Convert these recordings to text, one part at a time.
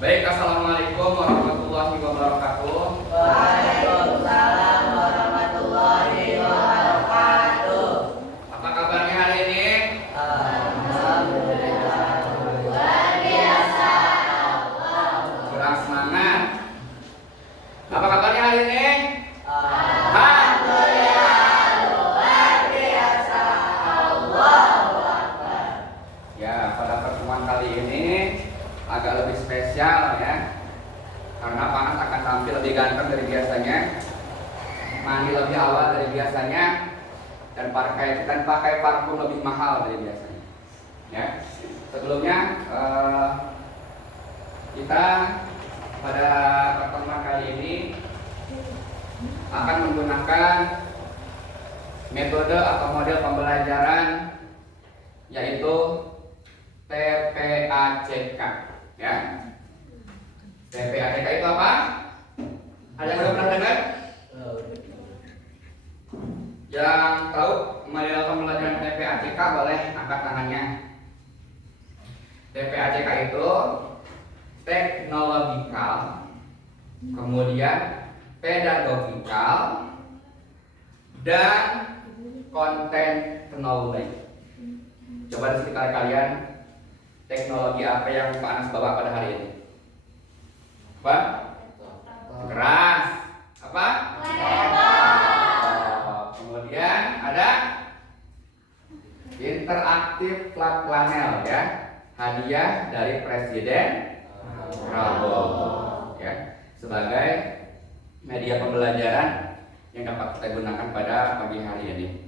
Baik, assalamualaikum warahmatullahi wabarakatuh. Waalaikumsalam warahmatullahi wabarakatuh. Apa kabarnya hari ini? Alhamdulillah luar biasa. Kurang semangat. Apa kabarnya hari ini? Alhamdulillah luar biasa. Allahu Akbar. Ya, pada pertemuan kali ini agak lebih spesial ya, karena Panas akan tampil lebih ganteng dari biasanya, mandi lebih awal dari biasanya, dan pakai parfum lebih mahal dari biasanya. Ya, sebelumnya kita pada pertemuan kali ini akan menggunakan metode atau model pembelajaran yaitu TPACK. Ya, TPACK itu apa? Ada yang udah pernah dengar? Yang tahu model pembelajaran TPACK boleh angkat tangannya. TPACK itu teknologikal, kemudian pedagogikal, dan content knowledge. Coba di sekitar kalian, teknologi apa yang Pak Anas bawa pada hari ini? Apa? Keras. Apa? Kemudian ada interaktif flat panel ya, hadiah dari Presiden Prabowo ya, sebagai media pembelajaran yang dapat kita gunakan pada pagi hari ini.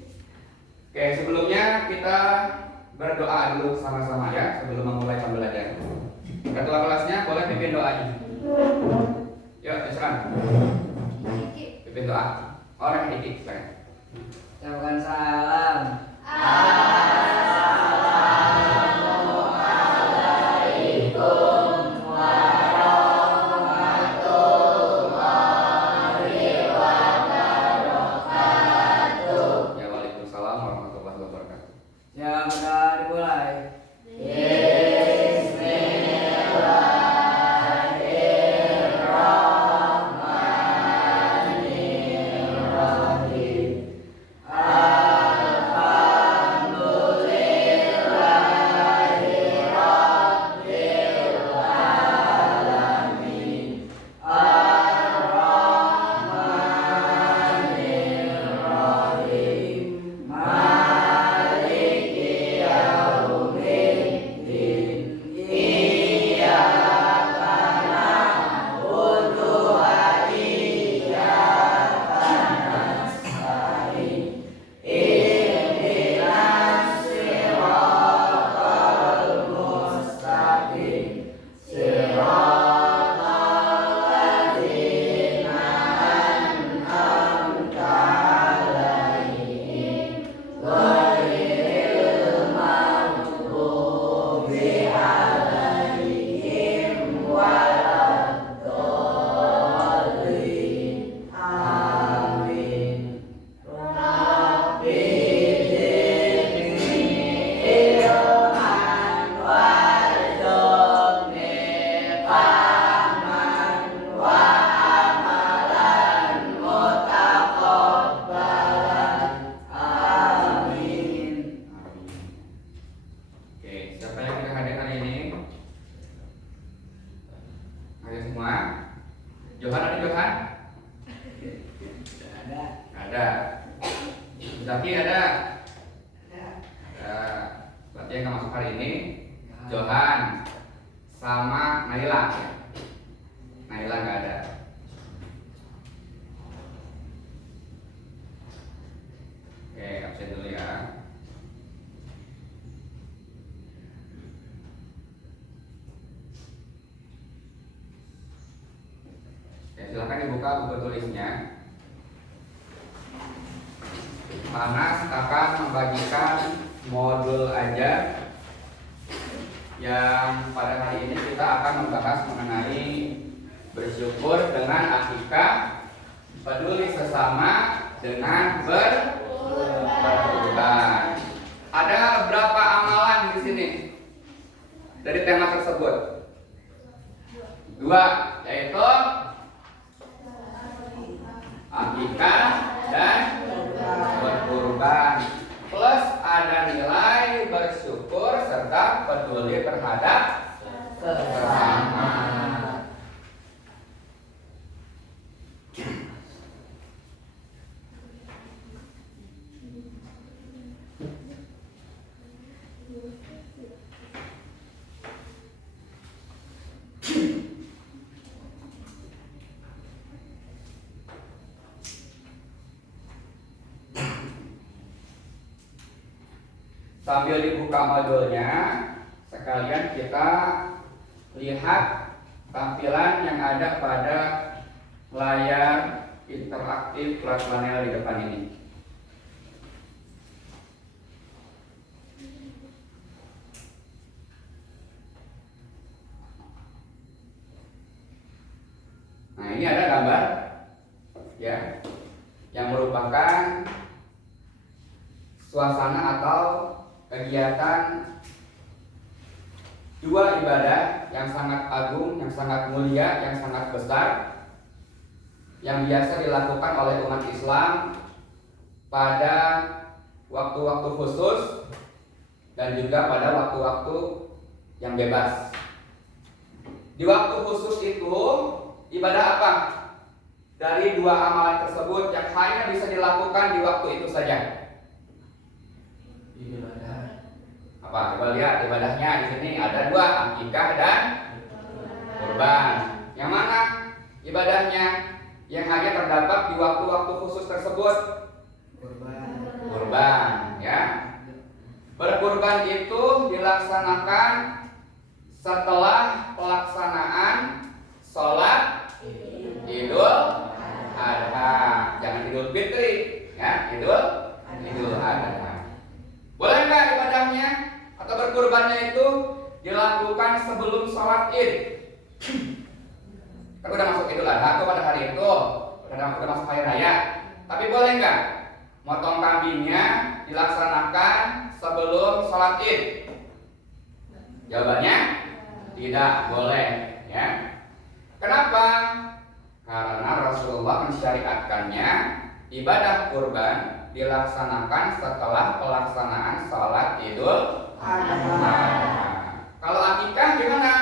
Oke, sebelumnya kita berdoa dulu sama-sama ya sebelum memulai pembelajaran. Ketua kelasnya boleh pimpin doanya. Yuk, silakan. Pimpin doa. Orang dikit, saya. Ucapkan salam. Assalamualaikum warahmatullahi wabarakatuh. Ya, waalaikumsalam warahmatullahi wabarakatuh. Yang sudah dimulai. Oke, siapa yang kita hadir hari ini? Hadir semua? Johan ada Johan? Ada. Ada. Zaki ada? Ada. Berarti yang nggak masuk hari ini Johan sama Naila. Naila nggak ada. Oke, absen dulu ya. Oke, silakan dibuka buku tulisnya. Panas akan membagikan modul ajar yang pada hari ini kita akan membahas mengenai bersyukur dengan akikah, peduli sesama dengan berkurban. Ada berapa amalan di sini dari tema tersebut? dua, yaitu akikah dan berkurban, plus ada nilai bersyukur serta peduli terhadap sesama. Sambil dibuka modulnya, sekalian kita lihat tampilan yang ada pada layar interaktif flat panel di depan ini. Nah, ini ada gambar ya yang merupakan suasana atau kegiatan dua ibadah yang sangat agung, yang sangat mulia, yang sangat besar, yang biasa dilakukan oleh umat Islam pada waktu-waktu khusus dan juga pada waktu-waktu yang bebas. Di waktu khusus itu ibadah apa? Dari dua amalan tersebut yang hanya bisa dilakukan di waktu itu saja. Apa? Coba lihat ibadahnya di sini ada dua, akikah dan kurban. Yang mana ibadahnya yang hanya terdapat di waktu-waktu khusus tersebut? Kurban, ya. Berkurban itu dilaksanakan setelah pelaksanaan sholat Idul Adha. Jangan Idul Fitri, ya, Idul Adha. Boleh nggak ibadahnya atau berkurbannya itu dilakukan sebelum sholat Id? Kan udah masuk Idul Adha tuh pada hari itu, udah masuk hari raya. Tapi boleh nggak motong kambingnya dilaksanakan sebelum sholat Id? Jawabannya tidak boleh, ya. Kenapa? Karena Rasulullah mensyariatkannya ibadah kurban dilaksanakan setelah pelaksanaan sholat Idul Adha. Kalau akikah gimana?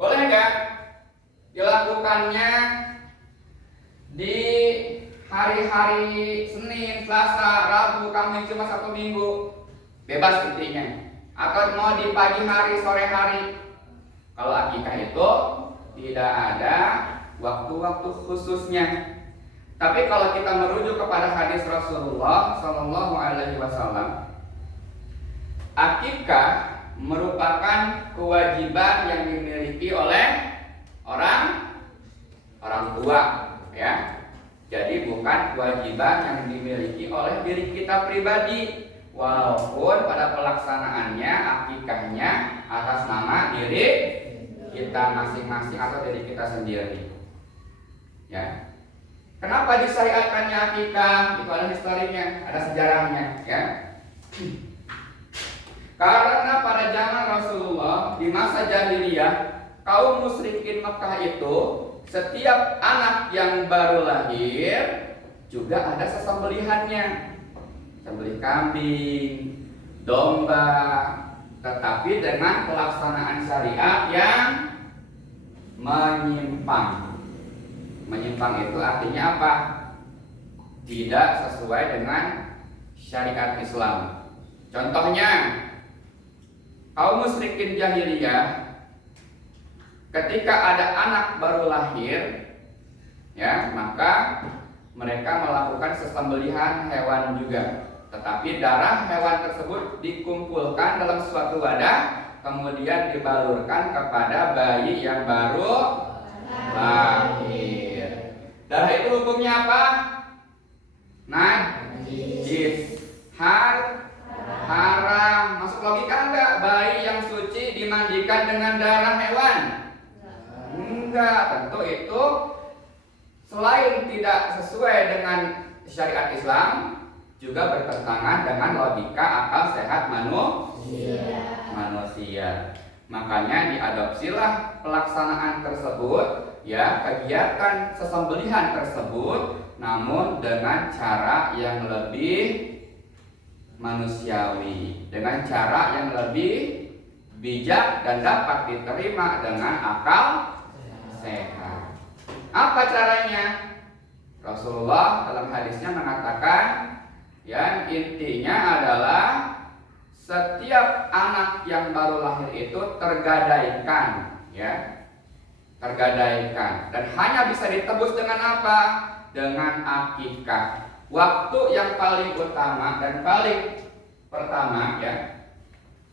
Boleh nggak dilakukannya di hari-hari Senin, Selasa, Rabu, Kamis, Jumat, Sabtu, Minggu? Bebas intinya. Atau mau di pagi hari, sore hari? Kalau akikah itu tidak ada waktu-waktu khususnya. Tapi kalau kita merujuk kepada hadis Rasulullah Shallallahu Alaihi Wasallam, akikah merupakan kewajiban yang dimiliki oleh orang tua, ya. Jadi bukan kewajiban yang dimiliki oleh diri kita pribadi, walaupun pada pelaksanaannya akikahnya atas nama diri kita masing-masing atau diri kita sendiri, ya. Kenapa disyariatkannya akikah? Itu ada historinya, ada sejarahnya, ya. Karena pada zaman Rasulullah di masa jahiliyah, kaum musyrikin Mekah itu setiap anak yang baru lahir juga ada sesembelihannya, sembelih kambing, domba, tetapi dengan pelaksanaan syariat yang menyimpang. Menyimpang itu artinya apa? Tidak sesuai dengan syariat Islam. Contohnya, kaum musyrikin jahiliyah ketika ada anak baru lahir, ya, maka mereka melakukan sesembelihan hewan juga. Tetapi darah hewan tersebut dikumpulkan dalam suatu wadah, kemudian dibalurkan kepada bayi yang baru lahir. Darah itu hukumnya apa? Najis, haram. Masuk logika enggak? Bayi yang suci dimandikan dengan darah hewan? Enggak. Tentu itu selain tidak sesuai dengan syariat Islam, juga bertentangan dengan logika akal sehat manusia. Makanya diadopsilah pelaksanaan tersebut, ya, kegiatan sesembelihan tersebut, namun dengan cara yang lebih manusiawi, dengan cara yang lebih bijak dan dapat diterima dengan akal sehat. Apa caranya? Rasulullah dalam hadisnya mengatakan, yang intinya adalah setiap anak yang baru lahir itu tergadaikan, ya, tergadaikan, dan hanya bisa ditebus dengan apa? Dengan akikah. Waktu yang paling utama dan paling pertama, ya,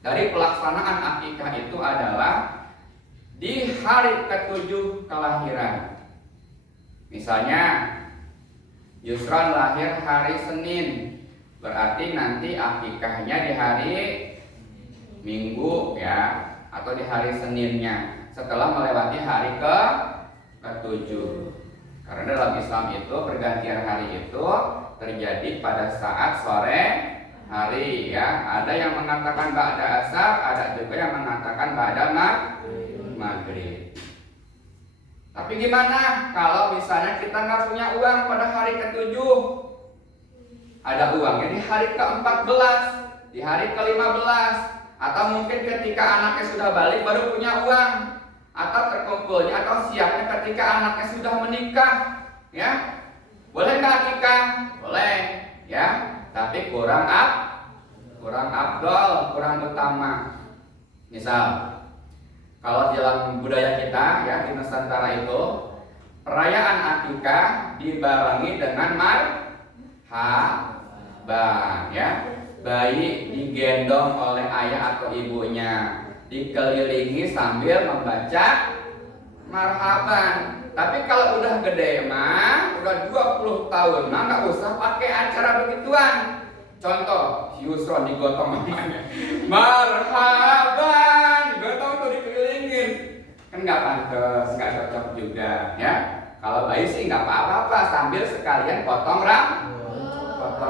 dari pelaksanaan akikah itu adalah di hari ke-7 kelahiran. Misalnya Yusron lahir hari Senin, berarti nanti akikahnya di hari Minggu, ya, atau di hari Seninnya setelah melewati hari ke-7. Karena dalam Islam itu pergantian hari itu terjadi pada saat sore hari, ya. Ada yang mengatakan ba'da asar, ada juga yang mengatakan ba'da maghrib. Tapi gimana kalau misalnya kita nggak punya uang pada hari ke-7? Ada uangnya di hari ke-14, di hari ke-15, atau mungkin ketika anaknya sudah balik baru punya uang, atau terkumpulnya atau siapnya ketika anaknya sudah menikah, ya. Boleh nggak akikah? Boleh, ya. Tapi kurang afdol, kurang utama. Misal, kalau dalam budaya kita, ya, di Nusantara itu perayaan akikah dibarengi dengan marhaban, ya. Bayi digendong oleh ayah atau ibunya, dikelilingi sambil membaca marhaban. Tapi kalau udah gede mah, udah 20 tahun mah nggak usah pakai acara begituan. Contoh, si Yusron digotong mamanya, marhaban, digotong tuh dikelilingin, kan nggak pantas, nggak cocok juga, ya. Kalau bayi sih nggak apa-apa, sambil sekalian potong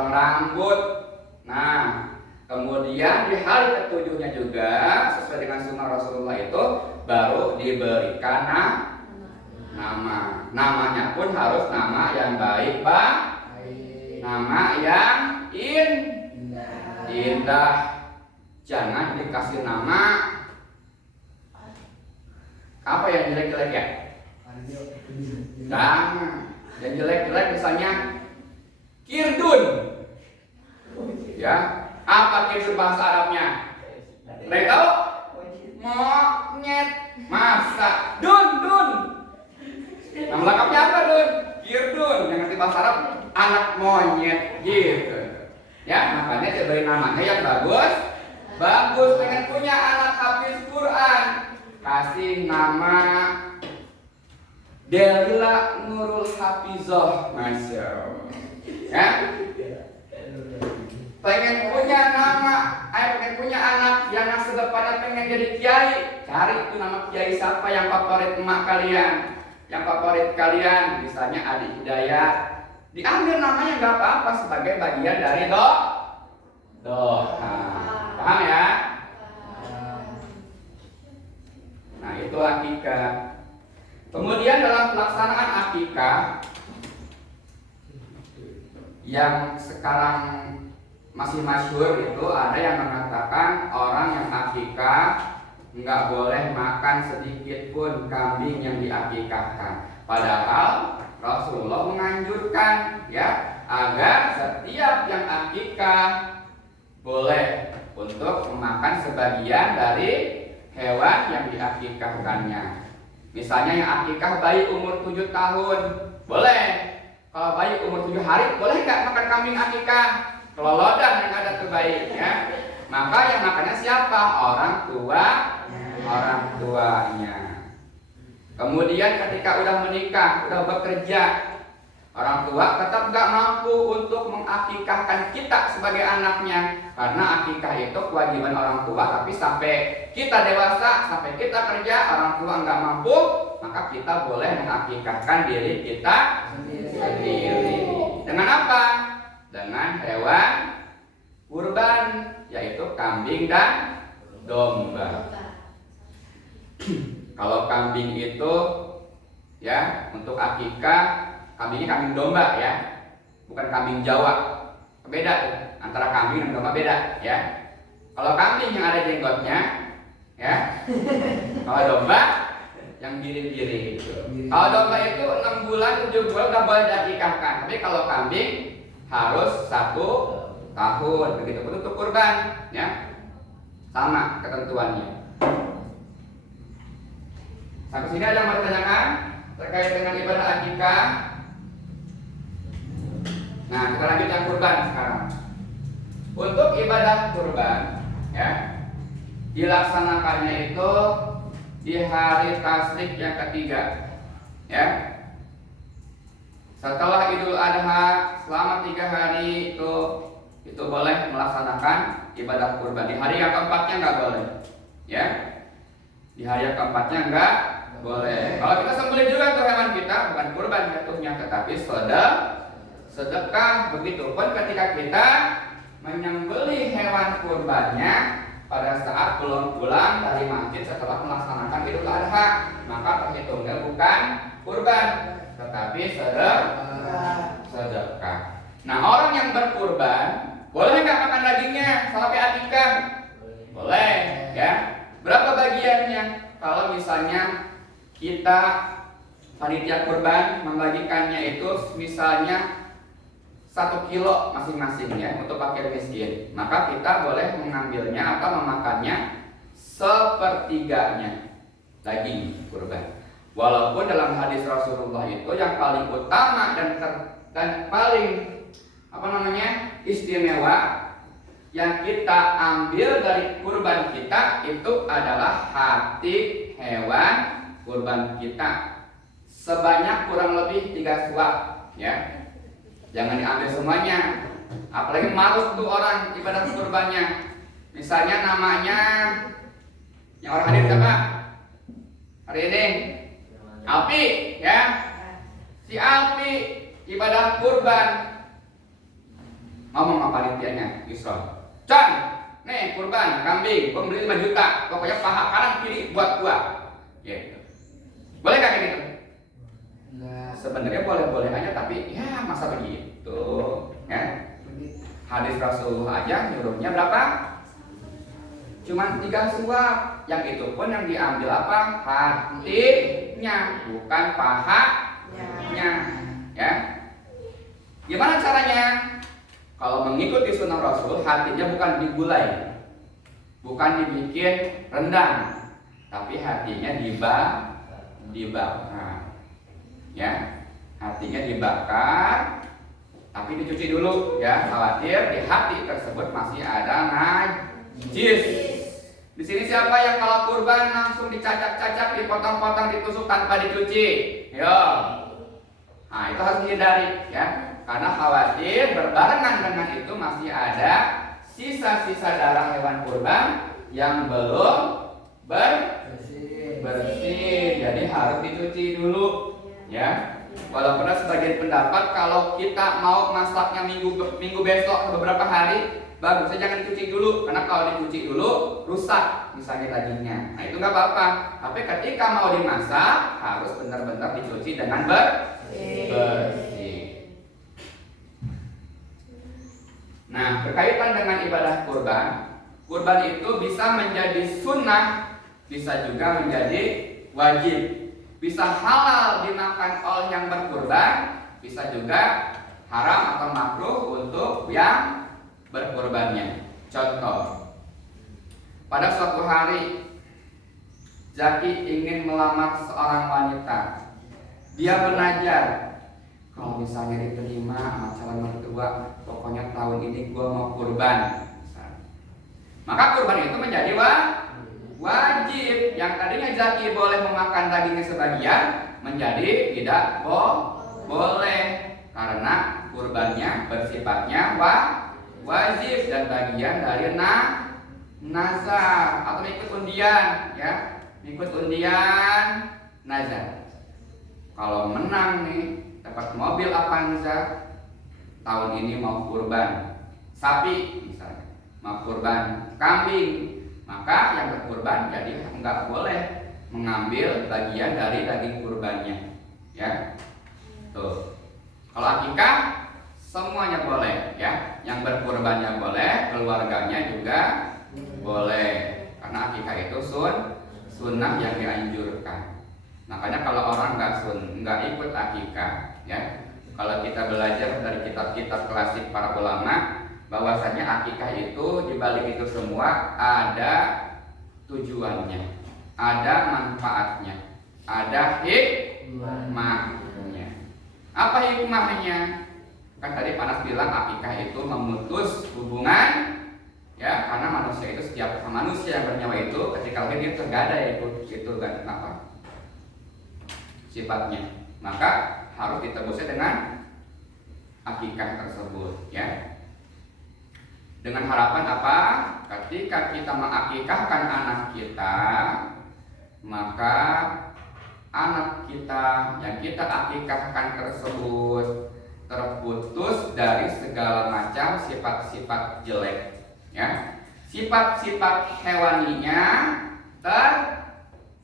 rambut. Nah, kemudian di hari ke-7-nya juga sesuai dengan sunnah Rasulullah itu baru diberikan nama. Namanya pun harus nama yang baik, Pak. Nama yang indah. Jangan dikasih nama apa yang jelek-jelek, ya. Jangan. Yang jelek-jelek misalnya kirdun. Ya, apa kirdun bahasa Arabnya? Kalian tahu? Monyet. Masa? Dun. Nama lengkapnya apa, Dun? Kirdun. Yang ngerti bahasa Arab, anak monyet, gitu. Ya, makanya diberi namanya yang bagus. Pengen punya anak hafiz Quran, kasih nama Delila Nurul Hafizoh, Masya Allah. Ya. Pengen punya anak yang masa depannya pengen jadi kiai, cari itu nama kiai siapa yang favorit emak kalian, yang favorit kalian, misalnya Adi Hidayat, diambil namanya nggak apa-apa sebagai bagian dari doa. Paham, ya? Nah, itu akikah. Kemudian dalam pelaksanaan akikah yang sekarang masih masyhur itu ada yang mengatakan orang yang akikah nggak boleh makan sedikit pun kambing yang diakikahkan. Padahal Rasulullah menganjurkan, ya, agar setiap yang akikah boleh untuk memakan sebagian dari hewan yang diakikahkannya. Misalnya yang akikah bayi umur 7 tahun, boleh. Kalau bayi umur 7 hari, boleh nggak makan kambing akikah? Kelolodan yang ada tuh bayi, ya. Maka yang makannya siapa? Orang tuanya. Kemudian ketika udah menikah, udah bekerja, orang tua tetap nggak mampu untuk mengakikahkan kita sebagai anaknya, karena akikah itu kewajiban orang tua. Tapi sampai kita dewasa, sampai kita kerja, orang tua nggak mampu, maka kita boleh mengakikahkan diri kita sendiri. Dengan apa? Dengan hewan kurban, yaitu kambing dan domba. Kalau kambing itu ya untuk akikah, kambingnya kambing domba ya, bukan kambing Jawa. Beda tuh, antara kambing dan domba beda ya. Kalau kambing yang ada jenggotnya ya, kalau domba yang giring-giring. Kalau domba itu 6 bulan 7 bulan udah boleh diakikahkan. Tapi kalau kambing harus 1 tahun, begitu pun untuk kurban ya, sama ketentuannya. Sampai sini ada yang mau ditanyakan terkait dengan ibadah akikah? Nah, kita lanjut yang kurban sekarang. Untuk ibadah kurban ya, dilaksanakannya itu di hari tasyrik yang ketiga ya. Setelah Idul Adha selama 3 hari itu boleh melaksanakan ibadah kurban. Di hari yang keempatnya nggak boleh ya. Di hari yang keempatnya nggak boleh. Kalau kita sembelih juga tuh hewan kita, bukan kurban jatuhnya, tetapi sedekah. Begitupun ketika kita menyembelih hewan kurbannya pada saat belum pulang dari masjid setelah melaksanakan Idul Adha, maka terhitungnya bukan kurban, tetapi sedekah. Nah, orang yang berkurban boleh nggak makan dagingnya sampai akikah? Boleh ya. Berapa bagiannya? Kalau misalnya kita panitia kurban membagikannya itu misalnya 1 kilo masing-masing ya untuk fakir miskin, maka kita boleh mengambilnya atau memakannya 1/3 daging kurban. Walaupun dalam hadis Rasulullah itu yang paling utama dan paling istimewa yang kita ambil dari kurban kita itu adalah hati hewan kurban kita sebanyak kurang lebih 3 suap ya. Jangan diambil semuanya, apalagi marut tuh orang ibadah kurbannya. Misalnya namanya yang orang hadir siapa hari ini? Alpi ya. Si Alpi ibadah kurban, ngomong sama panitianya Isra, Chan, nih kurban kambing, gua beli 5 juta, pokoknya paha kanan kiri buat gua. Gitu. Boleh gak kayak gitu? Sebenarnya boleh-boleh aja, tapi ya masa begitu ya. Hadis Rasulullah aja nyuruhnya berapa? Cuman 3 suap. Yang itu pun yang diambil apa? Hatinya, bukan pahanya ya. Gimana caranya? Kalau mengikuti sunnah Rasul, hatinya bukan digulai, bukan dibikin rendang, tapi hatinya dibakar ya. Hatinya dibakar tapi dicuci dulu ya, khawatir di hati tersebut masih ada najis. Di sini siapa yang kalau kurban langsung dicacak-cacak, dipotong-potong, ditusuk tanpa dicuci? Yo. Nah, itu harus dihindari ya, karena khawatir berbarengan dengan itu masih ada sisa-sisa darah hewan kurban yang belum bersih, jadi harus dicuci dulu ya. Walaupun ada sebagian pendapat kalau kita mau masaknya minggu besok atau beberapa hari, bagusnya jangan dicuci dulu, karena kalau dicuci dulu rusak misalnya dagingnya. Nah, itu nggak apa-apa. Tapi ketika mau dimasak harus benar-benar dicuci dengan bersih. Nah, berkaitan dengan ibadah kurban, kurban itu bisa menjadi sunnah, bisa juga menjadi wajib. Bisa halal dimakan oleh yang berkurban, bisa juga haram atau makruh untuk yang berkurbannya. Contoh, pada suatu hari Zaki ingin melamar seorang wanita. Dia belajar, kalau misalnya diterima sama calon mertua, pokoknya tahun ini gua mau kurban. Maka kurban itu menjadi wajib. Yang tadinya Zaki boleh memakan dagingnya sebagian menjadi tidak boleh, karena kurbannya bersifatnya wajib dan bagian dari nazar atau ikut undian ya, ikut undian nazar. Kalau menang nih dapat mobil Avanza, tahun ini mau kurban sapi misalnya, mau kurban kambing, maka yang berkurban jadi nggak boleh mengambil bagian dari daging kurbannya, ya. Tuh. Kalau akikah semuanya boleh, ya. Yang berkurbannya boleh, keluarganya juga boleh. Karena akikah itu sunnah yang dianjurkan. Makanya kalau orang nggak ikut akikah, ya. Kalau kita belajar dari kitab-kitab klasik para ulama, bahwasanya akikah itu dibalik itu semua ada tujuannya, ada manfaatnya, ada hikmahnya. Apa hikmahnya? Kan tadi Panas bilang akikah itu memutus hubungan, ya, karena manusia itu setiap manusia yang bernyawa itu ketika lahir dia tergada ya itu kan apa sifatnya, maka harus ditebusnya dengan akikah tersebut, ya. Dengan harapan apa? Ketika kita mengakikahkan anak kita, maka anak kita yang kita akikahkan tersebut terputus dari segala macam sifat-sifat jelek, ya. Sifat-sifat hewaninya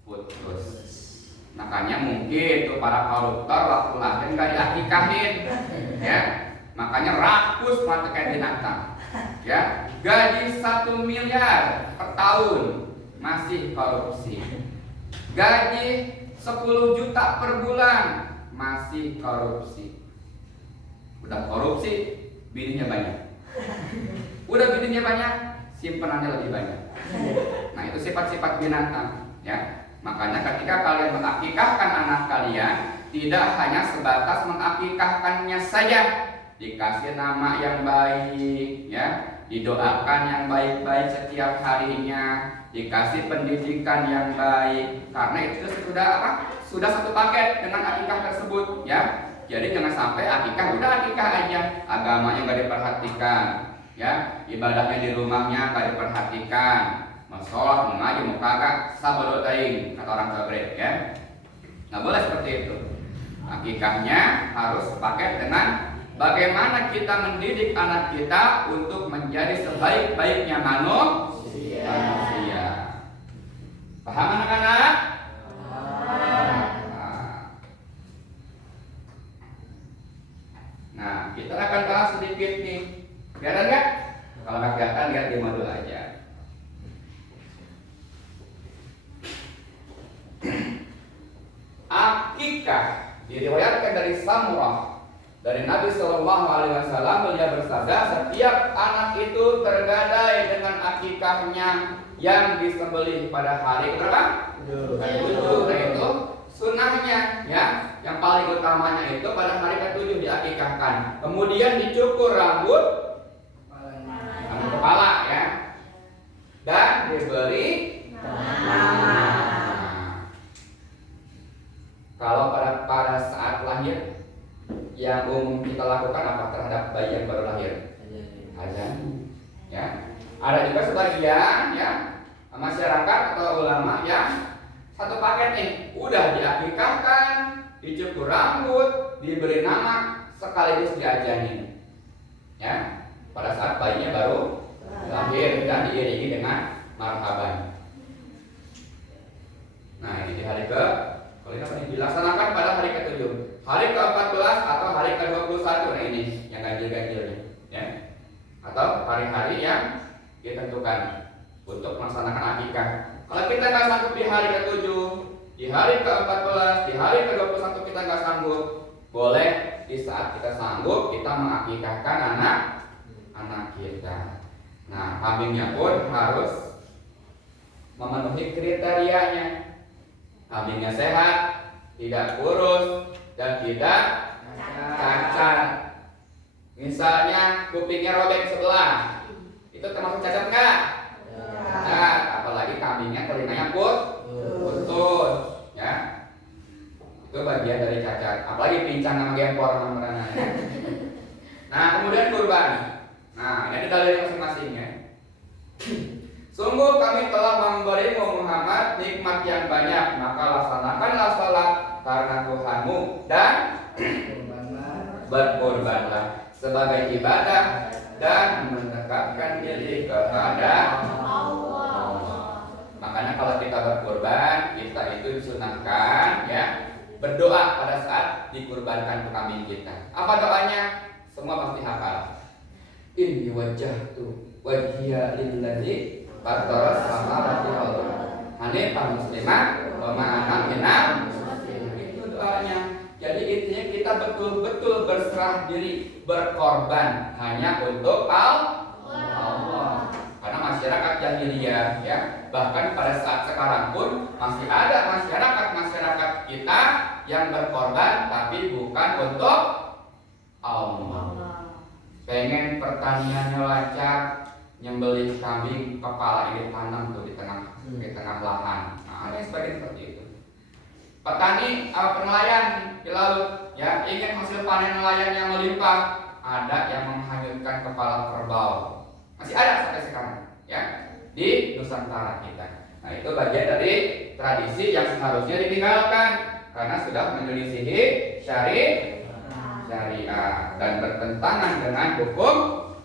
terputus. Makanya mungkin tuh para koruptor waktu lahir nggak diakikahin, ya. Makanya rakus mata kayak binatang, ya. Gaji 1 miliar per tahun masih korupsi. Gaji 10 juta per bulan masih korupsi. Udah korupsi, bininya banyak. Udah bininya banyak, simpenannya lebih banyak. Nah, itu sifat-sifat binatang, ya. Makanya ketika kalian mengakikahkan anak kalian, tidak hanya sebatas mengakikahkannya saja, dikasih nama yang baik, ya, didoakan yang baik-baik setiap harinya, dikasih pendidikan yang baik, karena itu sudah apa? Sudah satu paket dengan akikah tersebut, ya. Jadi jangan sampai akikah udah akikah aja, agamanya nggak diperhatikan, ya, ibadahnya di rumahnya nggak diperhatikan. Sholat, mengaji, mau kagak, sabar taing, kata orang Jabre, ya. Nggak boleh seperti itu. Akikahnya harus pakai dengan bagaimana kita mendidik anak kita untuk menjadi sebaik-baiknya manusia. Paham anak-anak? Nah, kita akan bahas sedikit nih. Kelihatan nggak? Kalau nggak kelihatan, lihat di modul aja. Akikah diriwayatkan dari Samurah dari Nabi Shallallahu Alaihi Wasallam, beliau bersabda, setiap anak itu tergadai dengan akikahnya yang disembelih pada hari berapa? 7. Nah, itu sunnahnya, ya. Yang paling utamanya itu pada hari ke-7 diakikahkan. Kemudian dicukur rambut kepala, ya, dan diberi nama. Kalau pada saat lahir yang umum kita lakukan apa terhadap bayi yang baru lahir? Ajan, ya. Ada juga sebagian, ya, masyarakat atau ulama yang satu paket nih, udah diakikahkan, dicukur rambut, diberi nama, sekaligus diajanin, ya, pada saat bayinya baru lahir dan diiringi dengan marhaban. Nah, ini di hari dilaksanakan pada hari ke-7, hari ke-14 atau hari ke-21. Nah, ini yang ganjil-ganjilnya, ya, atau hari-hari yang ditentukan untuk melaksanakan akikah. Kalau kita nggak sanggup di hari ke-7, di hari ke-14, di hari ke-21 kita nggak sanggup, boleh di saat kita sanggup kita mengakikahkan anak kita. Nah, kambingnya pun harus memenuhi kriterianya. Kambingnya sehat, tidak kurus, dan tidak cacat. Misalnya kupingnya robek sebelah, itu termasuk cacat nggak? Cacat. Apalagi kambingnya telinganya putus, ya. Itu bagian dari cacat. Apalagi pincang sama gempor sama merana, ya. Nah, kemudian kurban. Nah, ini dalil masing-masing, ya. Sungguh kami telah memberimu Muhammad nikmat yang banyak, maka laksanakanlah salat karena Tuhanmu dan berkorbanlah sebagai ibadah dan mendekatkan diri kepada Allah. Makanya kalau kita berkurban, kita itu disunahkan ya berdoa pada saat dikurbankan kambing kita. Apa doanya? Semua pasti hafal. Inni wajjahtu wajhiya lillazi fatara samawati wal ardh hanifan musliman wa ma ana minal musyrikin. Itu doanya. Jadi intinya kita betul-betul berserah diri, berkorban hanya untuk Allah. Karena masyarakat jahiliyah ya, bahkan pada saat sekarang pun masih ada masyarakat kita yang berkorban tapi bukan untuk Allah. Pengen pertaniannya lancar, nyembelih kambing kepala ini tanam tuh di tengah lahan. Nah, ada yang seperti itu. Petani penelayan di laut ya ingin hasil panen nelayan yang melimpah, ada yang menghanyutkan kepala kerbau. Masih ada sampai sekarang ya di Nusantara kita. Nah, itu bagian dari tradisi yang seharusnya ditinggalkan karena sudah menyelisihi syariah dan bertentangan dengan hukum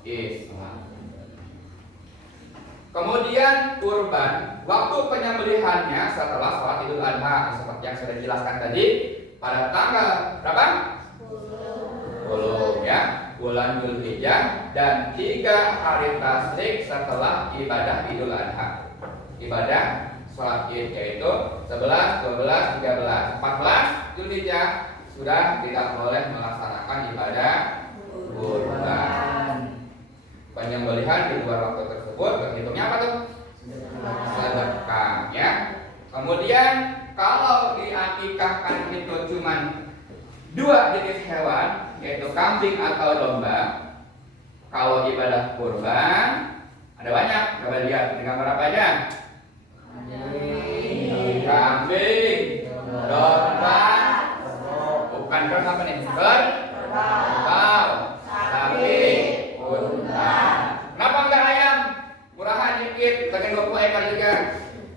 Islam. Kemudian kurban, waktu penyembelihannya setelah sholat Idul Adha seperti yang sudah dijelaskan tadi pada tanggal berapa? 10 ya, bulan Dzulhijjah dan 3 hari tasyrik setelah ibadah Idul Adha. Ibadah sholat Id yaitu 11, 12, 13, 14 Dzulhijjah sudah tidak boleh melaksanakan ibadah kurban. Penyembelihan di luar waktu tersebut berhitungnya apa tuh? Sedekah ya. Kemudian kalau diakikahkan itu cuma 2 jenis hewan yaitu kambing atau domba. Kalau ibadah kurban ada banyak. Coba lihat dengan berapa aja? Kambing, domba, bukan apa nih? Kerbau, sapi, unta. Kenapa enggak ayam? Murahan dikit, pengen 20 ekor juga.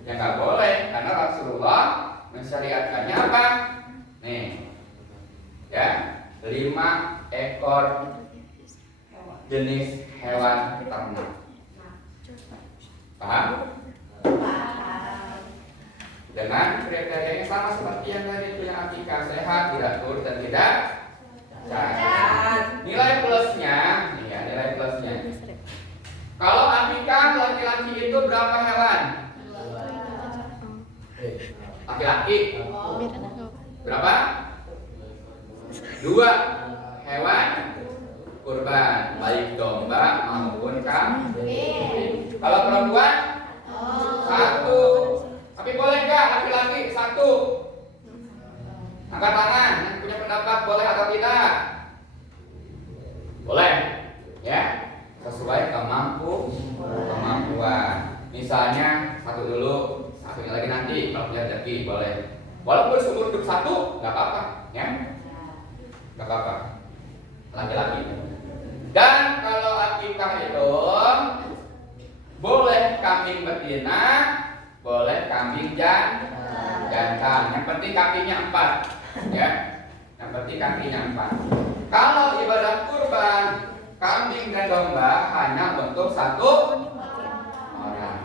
Ya nggak boleh, karena Rasulullah mensyariatkannya apa? Nih, ya 5 ekor jenis hewan ternak. Paham? Dengan kriteria yang sama seperti yang tadi itu, yang akikah, sehat, tidak kurus dan tidak cacat. Nilai plusnya, nih ya, nilai plusnya. Kalau akikah laki-laki itu berapa hewan? Laki-laki berapa? 2 hewan kurban, baik domba maupun kambing. Kalau perempuan 1. Tapi boleh nggak laki-laki 1? Angkat tangan yang punya pendapat boleh atau tidak? Boleh, ya, sesuai kemampuan. Misalnya 1 dulu, 1-nya lagi nanti kalau punya rezeki boleh. Walaupun seumur hidup 1 nggak apa-apa, ya, nggak apa-apa. Laki-laki. Dan kalau akikah itu boleh kambing betina, boleh kambing jantan. Yang penting kakinya 4, ya. Yang penting kakinya 4. Kalau ibadah kurban, kambing dan domba hanya untuk 1 orang.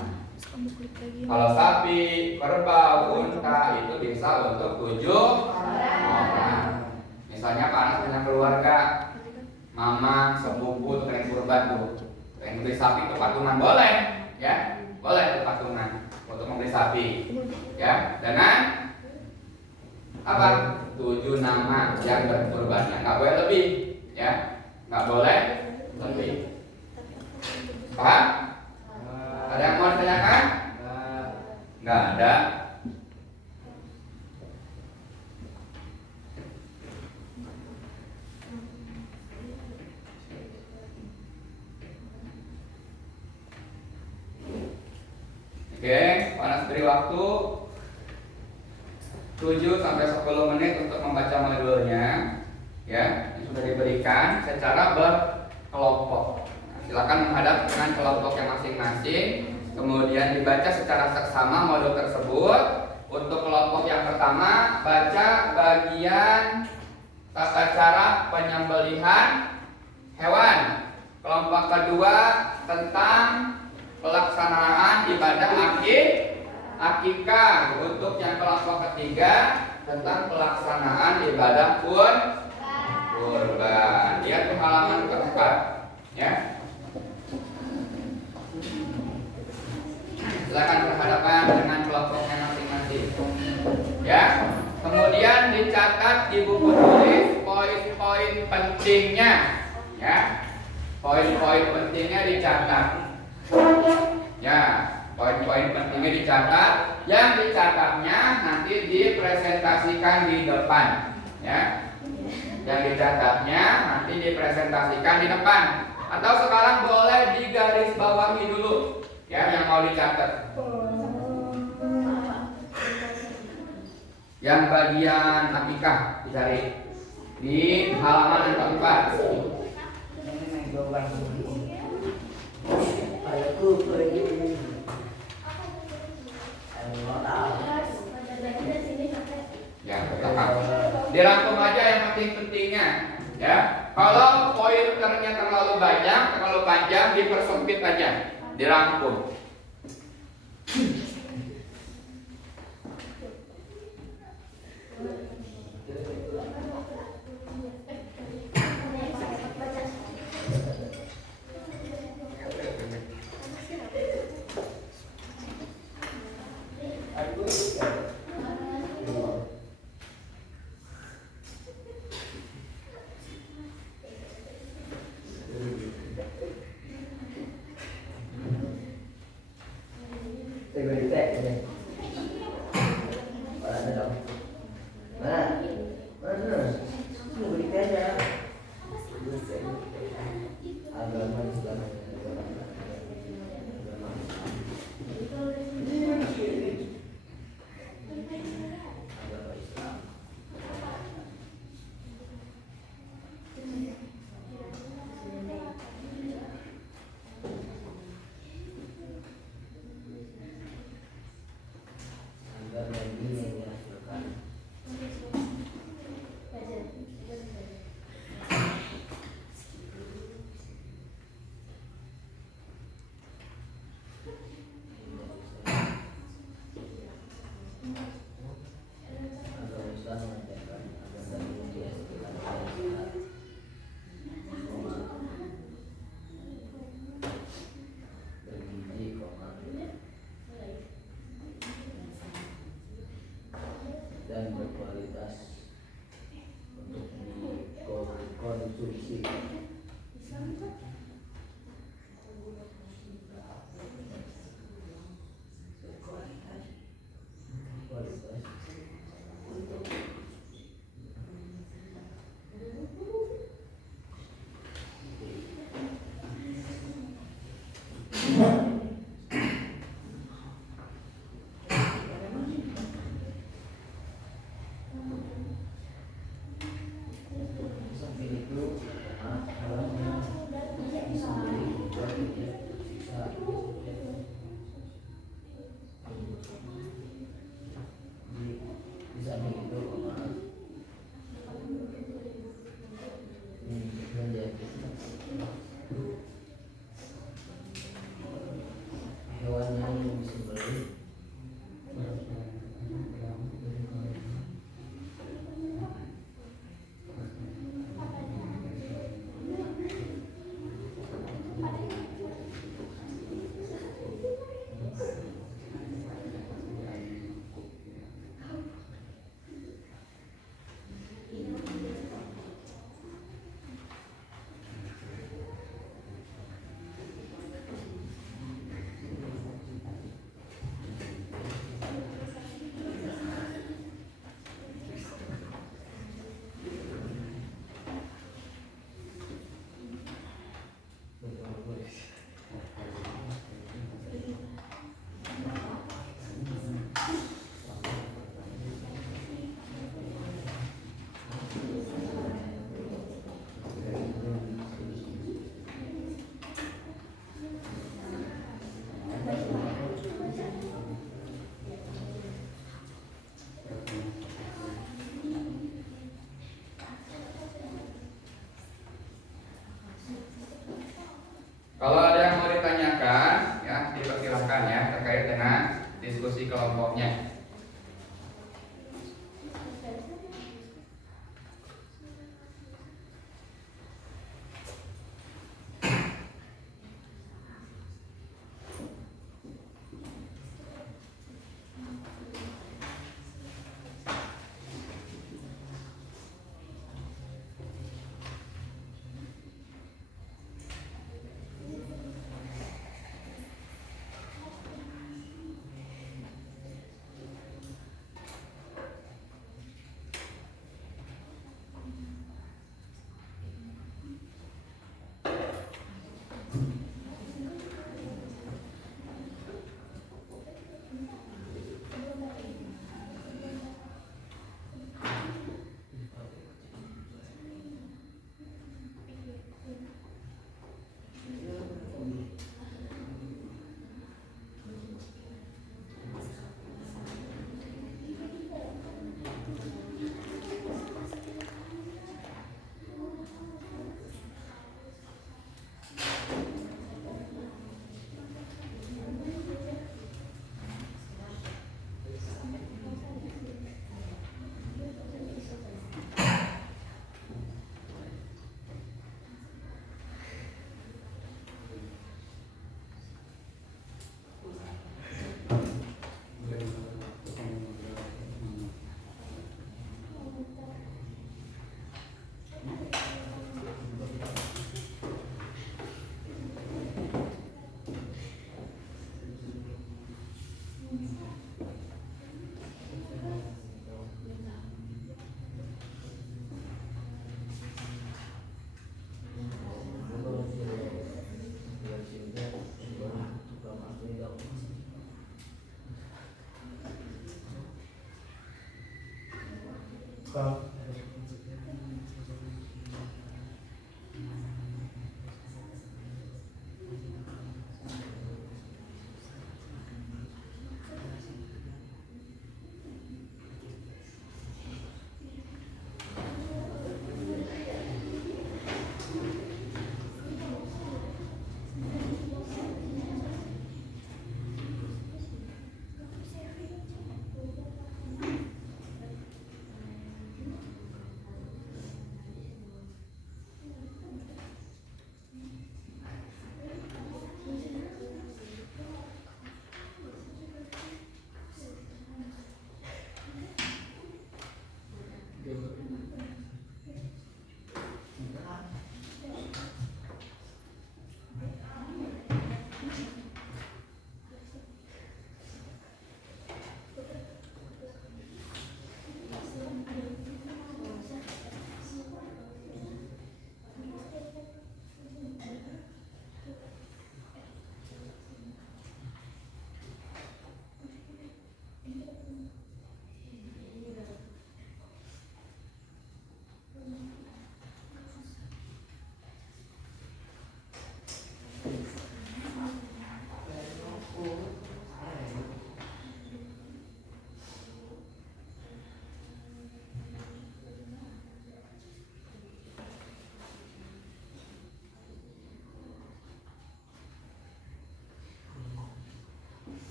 Kalau sapi, kerbau, unta itu bisa untuk 7 orang. Misalnya panas dengan keluarga, mama, sepupu, pengen kurban tuh, pengen beli sapi ke patungan boleh, ya, boleh ke patungan untuk membeli sapi, ya, dengan apa? 7 nama yang berkurbannya, nggak boleh lebih, ya, nggak boleh lebih. Paham? Ada yang mau ditanyakan? Nggak ada. Oke, Panas beri waktu 7 sampai 10 menit untuk membaca modulnya, ya, yang sudah diberikan secara berkelompok. Nah, silakan menghadap dengan kelompoknya masing-masing, kemudian dibaca secara seksama modul tersebut. Untuk kelompok yang pertama, baca bagian tata cara penyembelihan hewan. Kelompok kedua tentang pelaksanaan ibadah akikah. Untuk yang kelompok ketiga tentang pelaksanaan ibadah kurban. Lihat ke halaman keempat, ya. Silakan berhadapan dengan kelompoknya masing-masing, ya. Kemudian dicatat di buku tulis poin-poin pentingnya, ya. Poin-poin pentingnya dicatat, ya. Poin-poin pentingnya dicatat. Yang dicatatnya nanti dipresentasikan di depan, ya. Yang dicatatnya nanti dipresentasikan di depan. Atau sekarang boleh digaris bawahi dulu, ya, yang mau dicatat. Yang bagian akikah dicari di halaman yang keempat. Ya, dirangkum aja yang penting-pentingnya, ya. Kalau pointernya terlalu banyak, terlalu panjang, dipersempit aja, dirangkum. Dan berkualitas untuk dikonsumsi. pokoknya.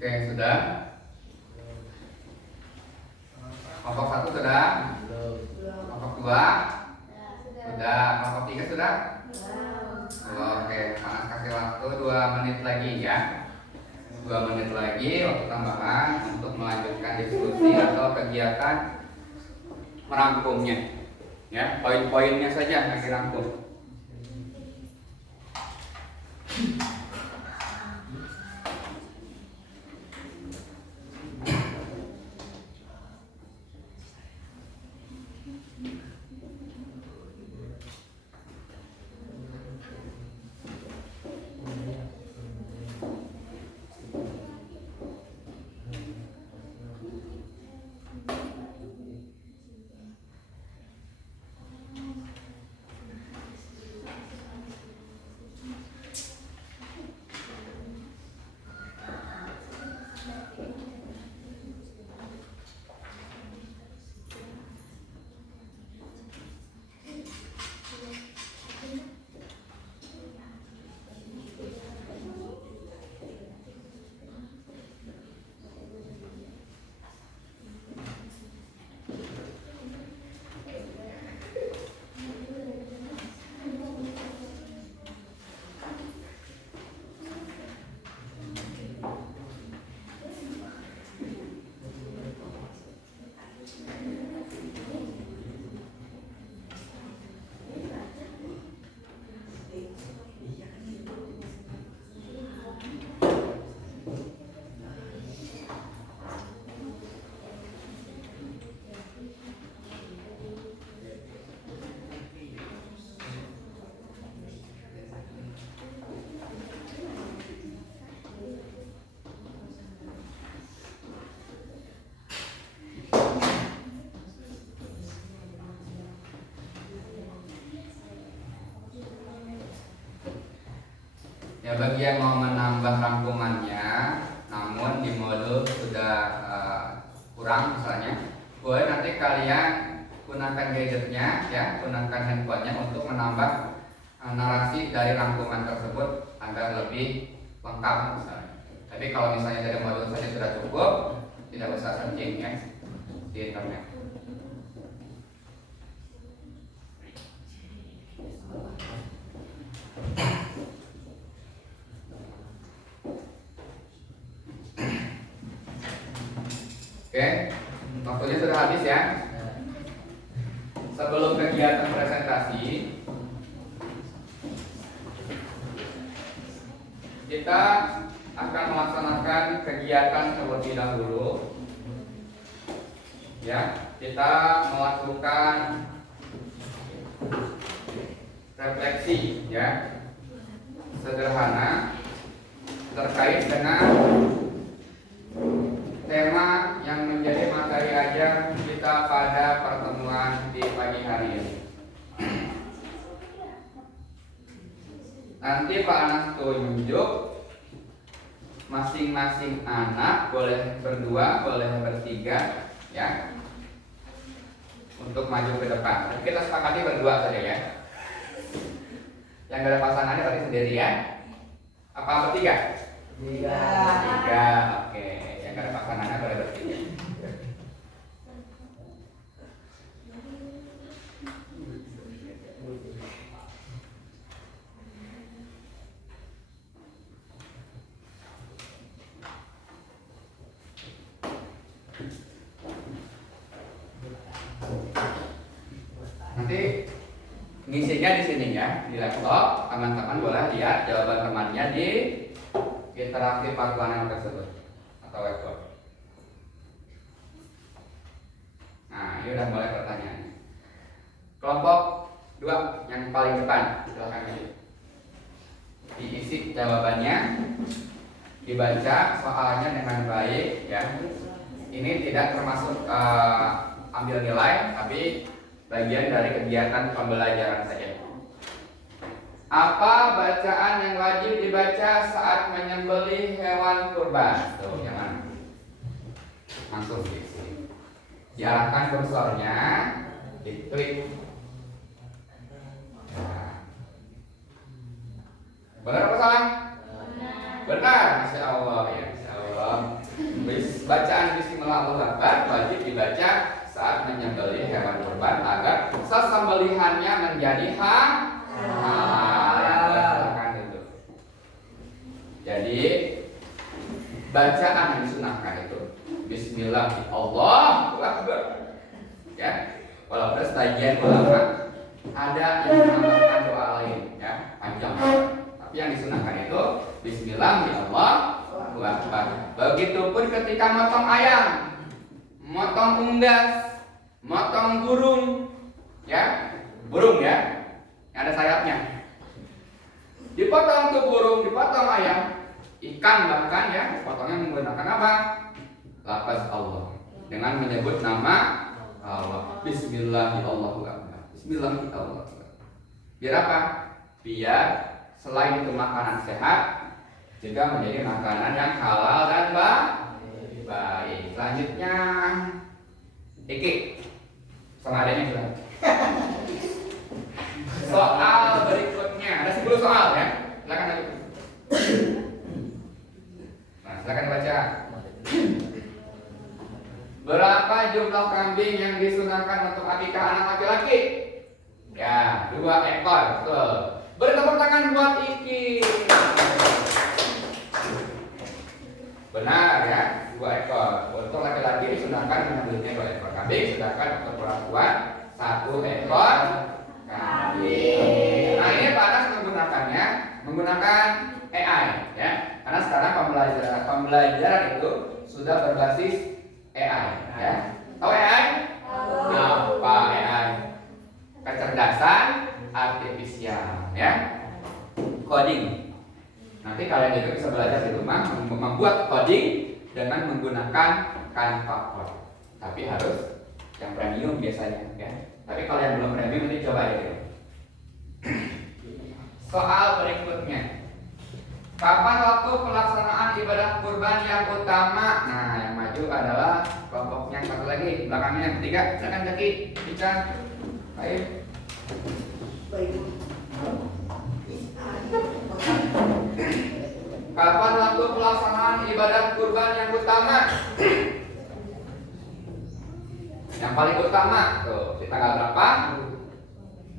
Oke, sudah. Kelompok 1 sudah. Belum. Kelompok 2 sudah. Kelompok 3 sudah. Oke, Panas kasih waktu 2 menit lagi ya. 2 menit lagi waktu tambahan untuk melanjutkan diskusi atau kegiatan merangkumnya. Ya, poin-poinnya saja yang dirangkum. Ya, bagi yang mau menambah rangkumannya, namun di modul sudah kurang misalnya, boleh nanti kalian gunakan gadgetnya, ya, gunakan handphonenya untuk menambah narasi dari rangkuman tersebut agar lebih lengkap misalnya. Tapi kalau misalnya dari modul saja sudah cukup, tidak usah searching ya di internet. Oke, waktunya sudah habis ya. Sebelum kegiatan presentasi, kita akan melaksanakan kegiatan terlebih dahulu. Ya, kita melakukan refleksi ya sederhana terkait dengan tema yang menjadi materi ajar kita pada pertemuan di pagi hari ini. Nanti Pak Anas tunjuk, masing-masing anak boleh berdua, boleh bertiga, ya, untuk maju ke depan. Tapi kita sepakati berdua saja ya. Yang gak ada pasangannya tadi sendiri ya. Apa bertiga? Tiga, oke. Yang gak ada pasangannya boleh bertiga. Nanti ngisinya di sini ya, di laptop. Teman-teman boleh lihat jawaban temannya di interaktif panel tersebut atau webcam. Nah, ini udah mulai pertanyaannya. Kelompok 2 yang paling depan, silakan aja. Diisi jawabannya, dibaca soalnya dengan baik ya. Ini tidak termasuk ambil nilai, tapi bagian dari kegiatan pembelajaran saja. Apa bacaan yang wajib dibaca saat menyembelih hewan kurban? Tuh, yang mana? Langsung diisi. Diarahkan kursornya, diklik. Nah. Benar apa salah? Benar, Masya Allah ya, Masya Allah. menjadi halal. Itu. Jadi bacaan yang disunahkan itu Bismillah, Allahu Akbar. Ya, walaupun sebagian ulama ada yang menambahkan doa lain, ya panjang. Tapi yang disunahkan itu Bismillah, Allahu Akbar. Begitupun ketika motong ayam, motong unggas, motong burung, ya burung ya, yang ada sayapnya. Dipotong tuh burung, dipotong ayam, ikan bahkan ya, potongnya menggunakan apa? Lafaz Allah dengan menyebut nama Allah. Bismillahirrahmanirrahim. Bismillahirrahmanirrahim. Biar apa? Biar selain itu makanan sehat, juga menjadi makanan yang halal dan baik. Selanjutnya, Iki sama adanya sudah. Soal berikutnya ada 10 soal ya. Silakan lanjut. Nah, silakan baca. Berapa jumlah kambing yang disunahkan untuk akikah anak laki-laki? Ya, 2 ekor. Betul. Beri tepuk tangan buat Iki. Benar ya, 2 ekor. Untuk laki-laki disunahkan menyembelihnya 2 ekor kambing, sedangkan untuk perempuan 1 ekor kambing. Nah, ini Pak Anas menggunakan AI ya. Karena sekarang pembelajaran itu sudah berbasis AI ya. Tahu AI? Apa AI? Kecerdasan artifisial ya. Coding. Nanti kalian juga bisa belajar di rumah membuat coding dengan menggunakan Canva Code. Tapi harus yang premium biasanya ya. Tapi kalau yang belum premium nanti coba ya. Soal berikutnya. Kapan waktu pelaksanaan ibadah kurban yang utama? Nah, yang maju adalah kelompoknya satu lagi, belakangnya yang ketiga. Silakan Jaki, Ica, baik. Kapan waktu pelaksanaan ibadah kurban yang utama? Yang paling utama tuh di tanggal berapa?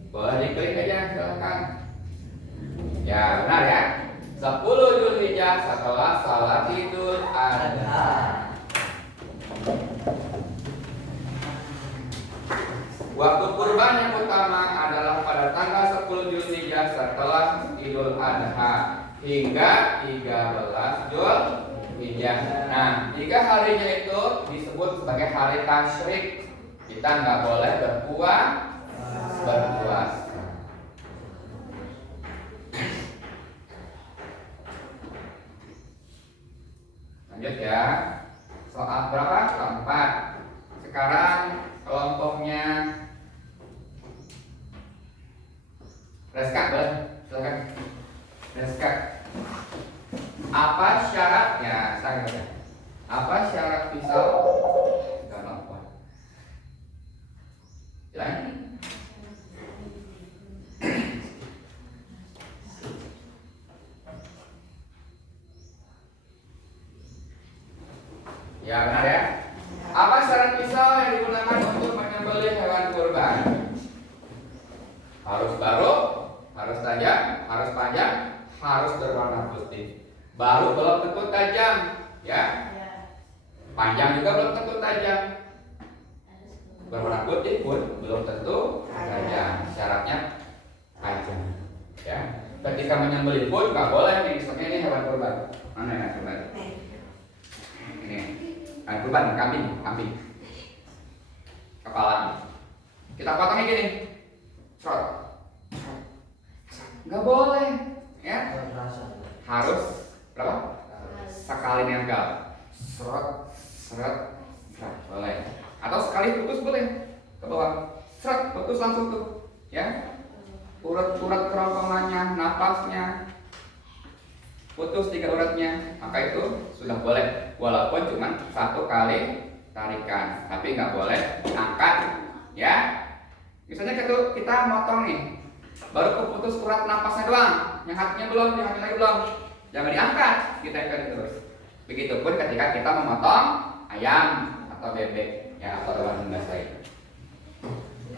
Boleh diklik aja, silakan. Ya, benar ya. 10 Zulhijjah setelah salat Idul Adha. Waktu kurban yang utama adalah pada tanggal 10 Zulhijjah setelah Idul Adha hingga 13 Zulhijjah. Nah, 3 harinya itu disebut sebagai hari tasyrik. Kita nggak boleh berpuasa. Lanjut ya. Soal berapa? Keempat. Sekarang kelompoknya Reska, boleh? Silakan. Reska. Apa syaratnya? Saya baca. Apa syarat pisau? Enggak apa. Silakan. Ya benar ya. Apa syarat pisau yang digunakan untuk menyembelih hewan kurban? Harus baru, harus tajam, harus panjang, harus berwarna putih. Baru belum tentu tajam, ya. Panjang juga belum tentu tajam. Berwarna putih pun belum tentu tajam. Syaratnya panjang, ya. Ketika menyembelih pun nggak boleh nih, misalnya ini hewan kurban. Mana yang kurban? Ini. Kurban kambing kepala kita potongnya gini, serot, nggak boleh ya, harus berapa sekali nempel, serot boleh, atau sekali putus boleh ke bawah, serot putus langsung tuh ya, urat kerongkongannya, napasnya putus 3 uratnya, maka itu sudah boleh walaupun cuma 1 kali tarikan, tapi nggak boleh diangkat ya. Misalnya kita motong nih, baru keputus urat napasnya doang, yang hatinya belum, yang hatinya lagi belum, jangan diangkat, kita ikat terus. Begitupun ketika kita memotong ayam atau bebek ya, atau hewan unggas lain.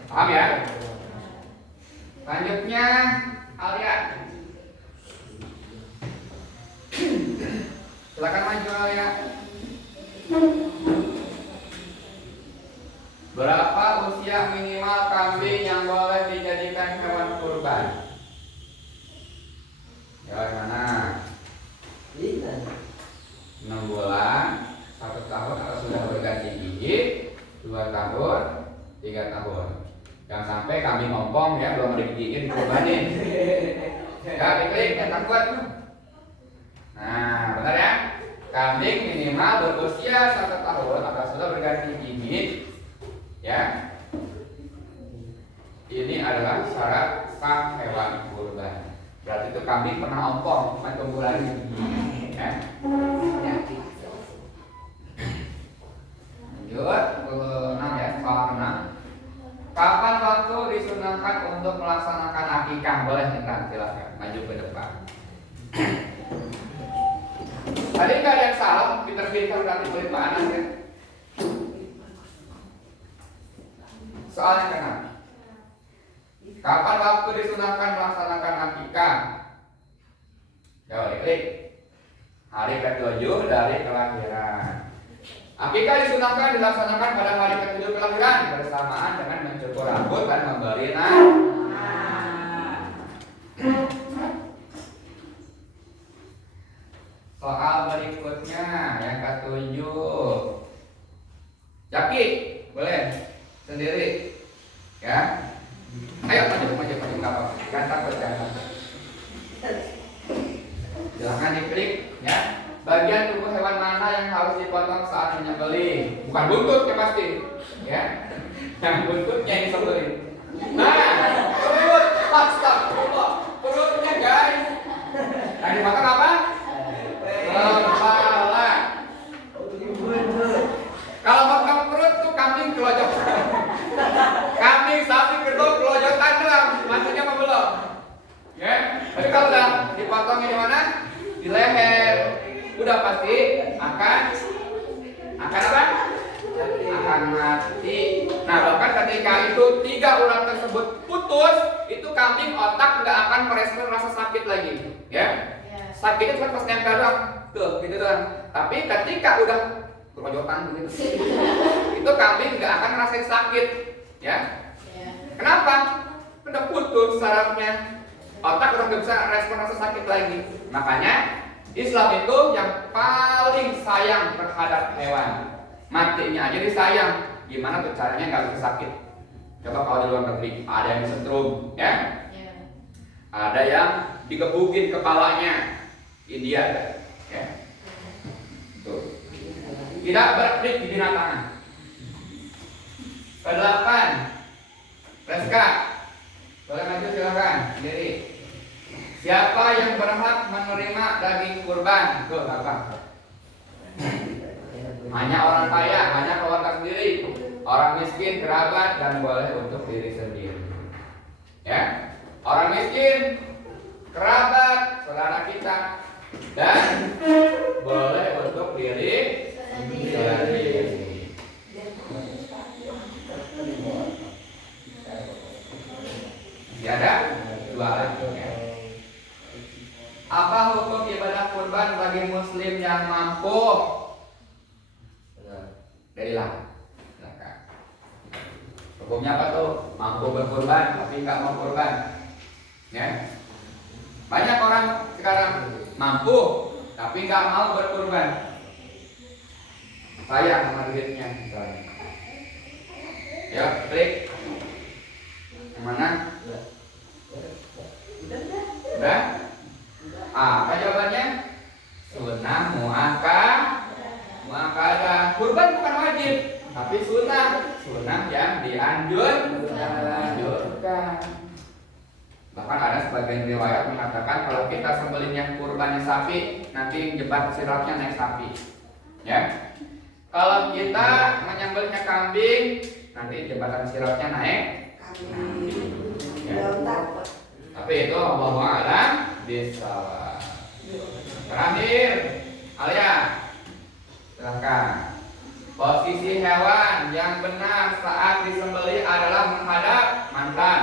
Paham ya? Selanjutnya Alia. Silakan maju Alia. Berapa usia minimal kambing yang boleh dijadikan hewan kurban? Jawaban mana? 6 bulan, 1 tahun atau sudah berganti gigi, 2 tahun, 3 tahun. Jangan sampai kambing ompong ya, belum ada gigiin dikorbanin. Ya, diklik, jangan takut. Nah, benar ya? Kambing minimal berusia 1 tahun atau sudah berganti gigi. Ya, ini adalah syarat sah hewan kurban. Berarti itu kambing pernah ompong, cuma tumbuh lagi. Ya. Lanjut, 6 ya, soal 6. Kapan waktu disunahkan untuk melaksanakan akikah? Boleh minta, silakan maju ke depan. Tadi nggak ada yang salah, diterbitkan berarti boleh Pak Anas ya. Soal yang ke-6. Kapan waktu disunahkan melaksanakan akikah? Jawab klik. Hari ke-7 dari kelahiran. Akikah disunahkan dilaksanakan pada hari ke-7 kelahiran bersamaan dengan mencukur rambut dan memberi nama. Soal berikutnya yang ke-7. Jaki, boleh sendiri. Ya. Ayo maju enggak apa-apa. Jangan takut, jangan takut. Silahkan diklik ya. Bagian tubuh hewan mana yang harus dipotong saat menyembelih? Bukan buntutnya pasti, ya. Yang buntutnya yang disembelih. Nah, perut, astagfirullah. Perutnya guys. Yang dimakan apa? Kepala. Kalau makan perut tuh kambing kelojok. Kambing, sapi, kerbau kelojokan doang. Maksudnya apa belum? Ya. Tapi kalau udah dipotongnya di mana? Di leher. Udah pasti akan apa? Akan mati. Nah, bahkan ketika itu 3 urat tersebut putus, itu kambing otak nggak akan merespon rasa sakit lagi, ya. Sakitnya cuma pas nempel doang, tuh gitu doang. Tapi ketika udah kerojokan gitu, itu kambing nggak akan ngerasain sakit, ya. Kenapa? Udah putus sarafnya, otak udah nggak bisa respon rasa sakit lagi. Makanya Islam itu yang paling sayang terhadap hewan. Matinya aja disayang. Gimana tuh caranya nggak bisa sakit? Coba kalau di luar negeri ada yang disetrum, ya. Ada yang digebukin kepalanya. India ada, ya. Tuh. Tidak berklik di binatangan. Ke-8. Reska. Boleh maju silakan sendiri. Siapa yang berhak menerima daging kurban? Tuh, apa? Hanya orang kaya, hanya keluarga sendiri, orang miskin, kerabat, dan boleh untuk diri sendiri. Ya, orang miskin, kerabat, saudara kita, dan boleh untuk diri sendiri. Masih ada 2 lagi. Ya. Apa hukum ibadah kurban bagi muslim yang mampu? Darilah. Silakan. Hukumnya apa tuh? Mampu berkurban tapi nggak mau kurban. Ya. Banyak orang sekarang mampu tapi nggak mau berkurban. Sayang sama duitnya misalnya. Ya, klik. Yang mana? Udah? Apa jawabannya? Sunnah muakkadah. Kurban bukan wajib, tapi sunnah yang dianjurkan. Bahkan ada sebagian riwayat mengatakan kalau kita sembelihnya kurbannya sapi, nanti jebak siratnya naik sapi. Ya. Kalau kita menyembelihnya kambing, nanti jembatan siratnya naik kambing. Ya. Tapi itu Allahu a'lam bishawab. Terakhir, Alia, silakan. Posisi hewan yang benar saat disembelih adalah menghadap mantan.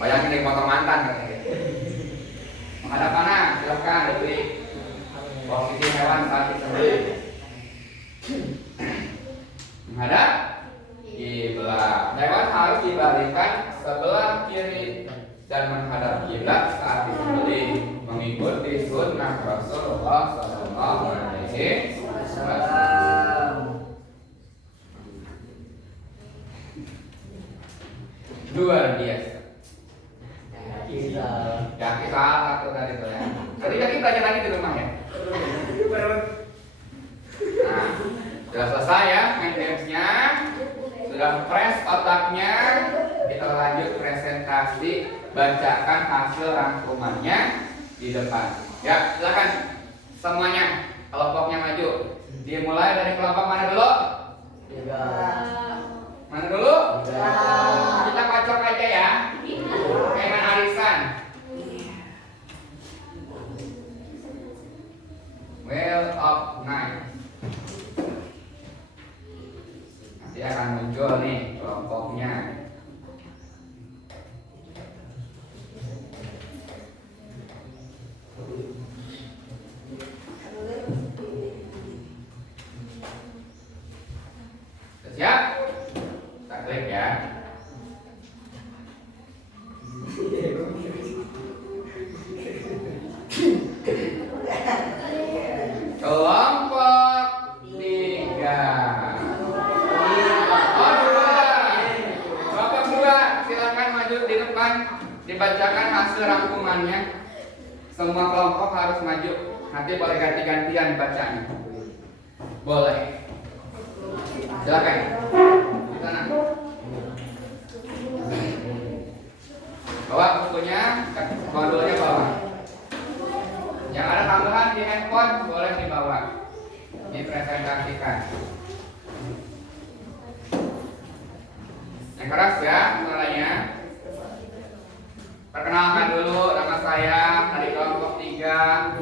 Bayangin di foto mantan katanya. Menghadap mana? Silakan detik. Posisi hewan saat disembelih. Menghadap kiblat. Hewan harus dibalikkan sebelah kiri dan menghadap kiblat saat disembelih, mengikuti sunnah Rasulullah Sallallahu Alaihi Wasallam. Luar biasa. Kita Kaki salah tuh tadi tuh ya. Tadi kaki belajar lagi di rumah ya. Nah, sudah selesai ya main gamesnya. Sudah fresh otaknya. Kita lanjut presentasi, bacakan hasil rangkumannya di depan. Ya, silakan semuanya kelompoknya maju. Dimulai dari kelompok mana dulu? tiga Mana dulu? tiga Kita kocok aja ya. Kayak main arisan. Wheel of Nine. Nanti akan muncul nih kelompoknya. Sudah siap? Kita klik ya. Kelompok 3. Oh, 2. Kelompok 2, silakan maju di depan, dibacakan hasil rangkumannya. Semua kelompok harus maju. Nanti boleh ganti-gantian bacanya. Boleh. Silakan. Di sana. Bawa bukunya, modulnya bawa. Yang ada tambahan di handphone boleh dibawa, dipresentasikan. Yang keras ya suaranya. Perkenalkan dulu, nama saya dari kelompok 3.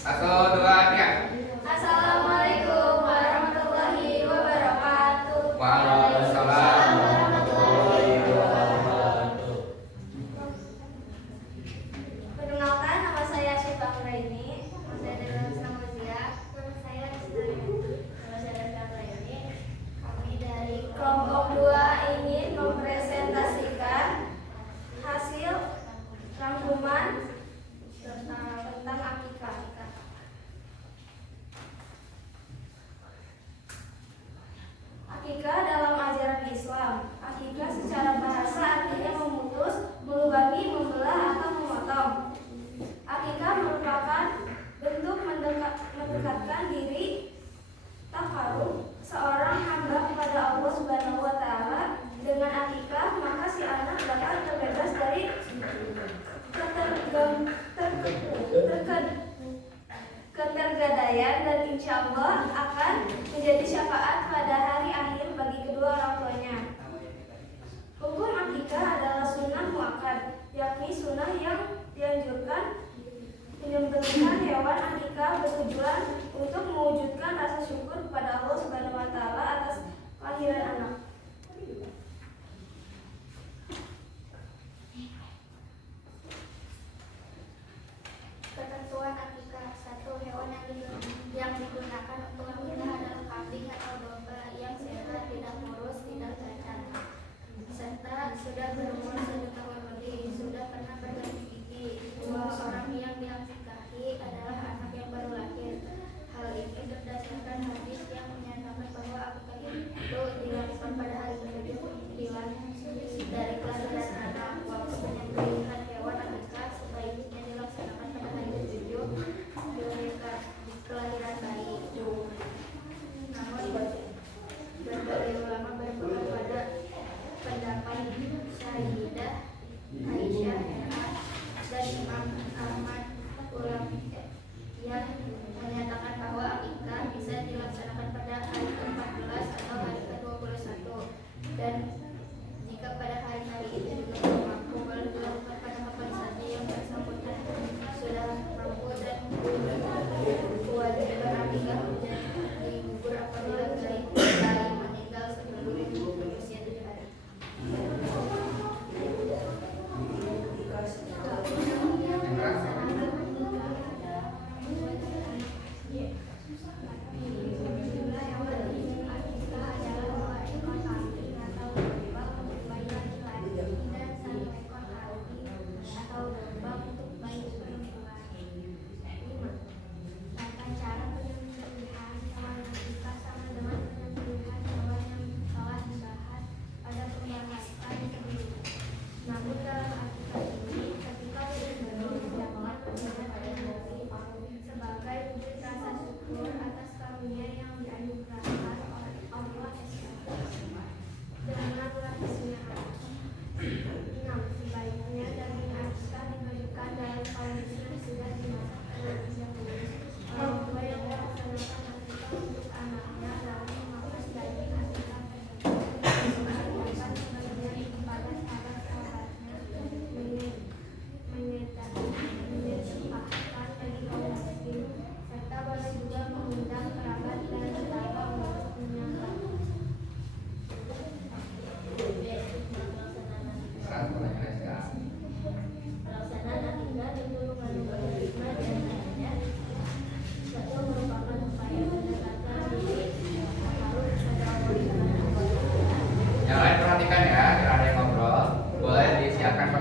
1, 2, 3. Assalamualaikum warahmatullahi wabarakatuh. Waalaikumsalam. Perkenalkan, nama saya Syifa Anggraini. Nama saya Dewa Samazia. Nama saya Rizky. Nama saya Rizky Anggraini. Kami dari kelompok 2 ingin mempresentasikan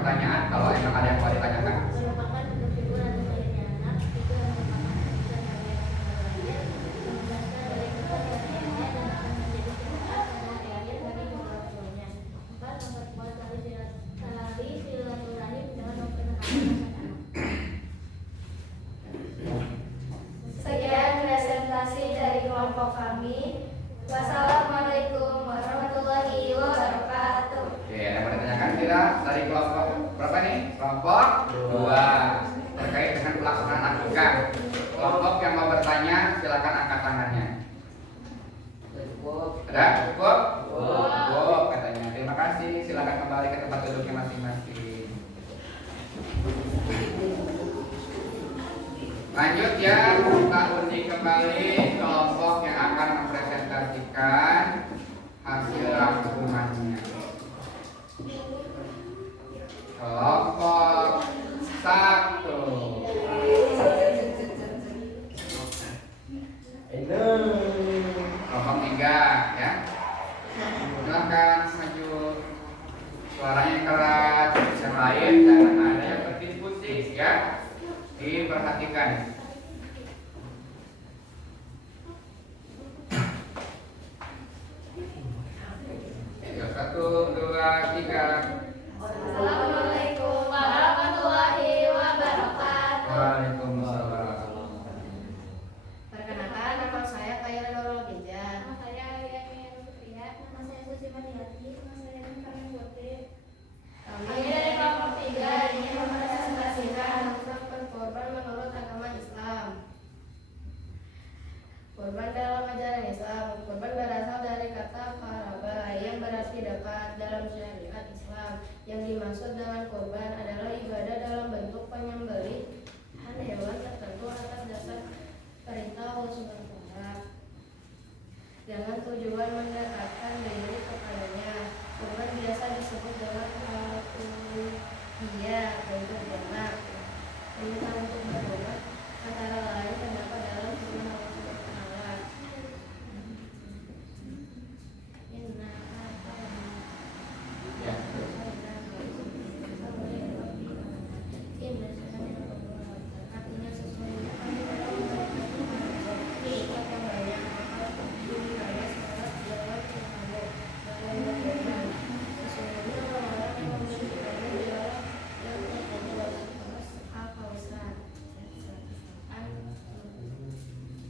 pertanyaan kalau emang ada yang mau ditanyakan. merupakan bentuk hiburan atau mainnya anak itu yang merupakan kegiatan yang belajar dari kegiatannya dan akan menjadi cerita pada akhir bagi kedua tuanya. 4. Memperkuat tali silaturahim dengan memperkenalkan anak-anak. Sekian presentasi dari kelompok kami. Wassalamualaikum warahmatullahi wabarakatuh. Oke, ada yang mau ditanyakan kita dari kelompok berapa nih? Kelompok 2 terkait dengan pelaksanaan akikah. Kelompok yang mau bertanya silakan angkat tangannya. Cukup. Ada? Cukup? Cukup. Cukup katanya. Terima kasih. Silakan kembali ke tempat duduknya masing-masing. Lanjut ya, kita undi kembali kelompok yang akan mempresentasikan hasil rangkumannya. Kelompok 1. Kelompok 3 ya. Silakan maju. Suaranya keras, yang lain jangan ada yang berdiskusi ya. Diperhatikan. Ya, 1, 2, 3. Assalamualaikum warahmatullahi wabarakatuh. Waalaikumsalam. Perkenalkan, nama saya Khaira Nurul Bija. Nama saya Alia Putria. Nama saya Susi Maniati. Nama saya Karmen Putri. Kami dari kelompok 3 ingin mempresentasikan tentang berkorban menurut agama Islam. Korban dalam ajaran Islam. Korban berasal dari kata qaraba yang berarti dekat dalam syariat Islam. Yang dimaksud dengan korban adalah ibadah dalam bentuk penyembelihan hewan tertentu atas dasar perintah Allah Subhanahu wa Ta'ala dengan tujuan mendekatkan diri kepadanya. Korban biasa disebut dengan al-uluhiyah bentuk jamak. Perintah untuk berkorban antara lain terdapat dalam firman Allah Subhanahu wa Ta'ala. Inna Ya. artinya sesungguhnya kami telah memberikan nikmat yang banyak, maka berikanlah salat jawab kamu dalam berkorban. Sesungguhnya orang-orang yang memberi korban dialah yang terkuat al-Kausar.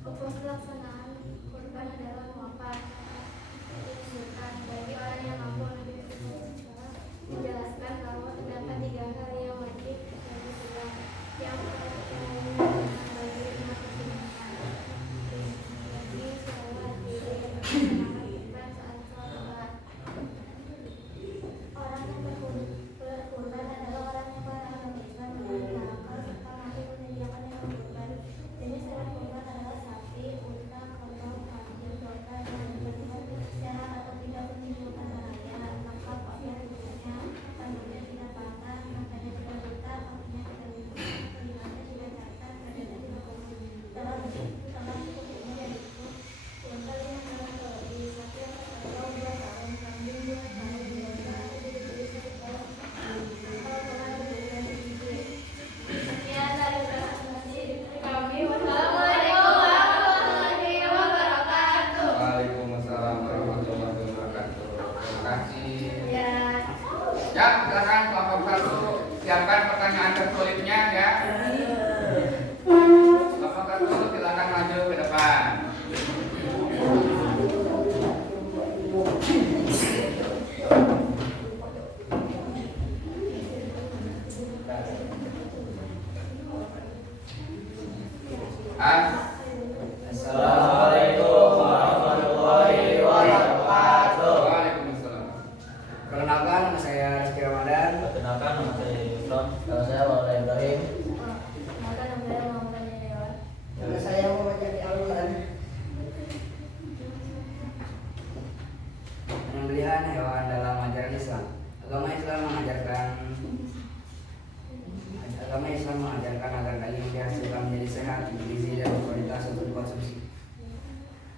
Hukum pelaksanaan korban adalah wafat disebutkan bagi orang yang mampu lebih menjelaskan bahwa terdapat 3 hal yang wajib dalam Islam. Yang pertama bagi umat muslim bagi sholat diri dan saat sholat. Orang yang berkorban adalah orang yang beragama Islam mencari akal serta mampu menyediakan hewan kurban. Jenis hewan kurban adalah sapi, unta, kerbau, kambing, domba, dan lain-lain. Sehat atau tidak menimbulkan bahaya, maka apabila tubuhnya, kandungnya tidak patah, matanya tidak buta, kakinya tidak lumpuh, telinganya tidak cacat, badannya tidak kurus. Dalam hukumnya yaitu unta 5 tahun atau lebih, sapi atau kerbau 2 tahun, kambing 2 tahun, domba diberi 1 tahun, atau telah berusia sedikit. Sekian dari presentasi kami. Wassalamualaikum warahmatullahi wabarakatuh. Waalaikumsalam warahmatullahi wabarakatuh. Terima kasih. Ya. Ya, silakan kelompok 1 siapkan pertanyaan tersulitnya ya. Kelompok 1 silakan maju ke depan. Assalamualaikum warahmatullahi wabarakatuh. Waalaikumsalam. Perkenalkan, nama saya Rizky Ramadan. Perkenalkan, nama saya Yusron. Nama saya Maulana Ibrahim. Maka nama saya Muhammad Yayawan. Nama saya Muhammad Jadi Alulan. Penyembelihan hewan dalam ajaran Islam. Agama Islam mengajarkan agar daging dihasilkan menjadi sehat, bergizi, dan berkualitas untuk dikonsumsi.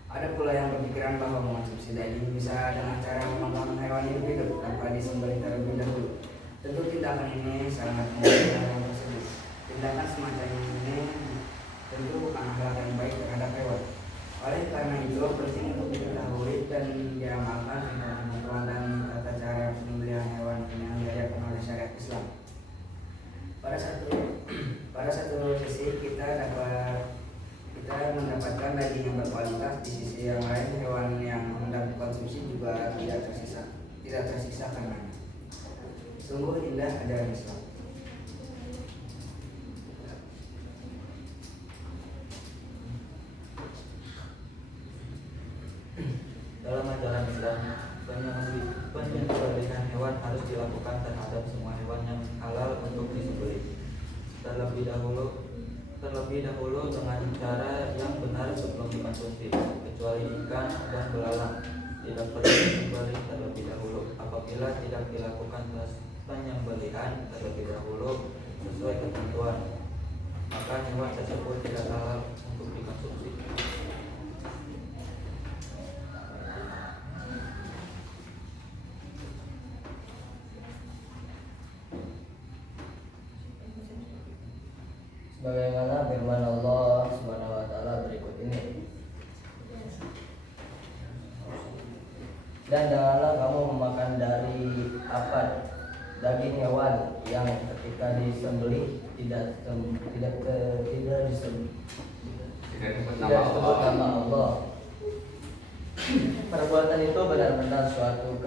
Ada pula yang berpikiran bahwa mengonsumsi daging bisa dengan cara memotong hewan hidup tanpa disembelih terlebih dahulu. Tentu tidak tindakan ini sangat mulia hewan tersebut. Tindakan semacam ini tentu bukan hal yang baik terhadap hewan. Oleh karena itu penting untuk diketahui dan diamalkan ketentuan dan tata cara penyembelihan hewan yang diajarkan oleh syariat Islam. Pada satu sisi kita mendapatkan daging yang berkualitas, di sisi yang lain hewan yang hendak dikonsumsi juga tidak tersiksa karenanya. Sungguh indah ajaran Islam. Dalam ajaran Islam, penyembelihan hewan harus dilakukan terhadap semua hewan yang halal untuk disembelih. Terlebih dahulu dengan cara yang benar sebelum dikonsumsi, kecuali ikan dan belalang tidak perlu disembelih terlebih dahulu. Apabila tidak dilakukan penyembelihan terlebih dahulu sesuai ketentuan, maka hewan tersebut tidak halal untuk dikonsumsi. Sebagaimana firman Allah Subhanahu wa taala berikut ini. Dan janganlah kamu memakan dari daging hewan yang ketika disembelih tidak disebut nama Allah. Perbuatan itu benar-benar suatu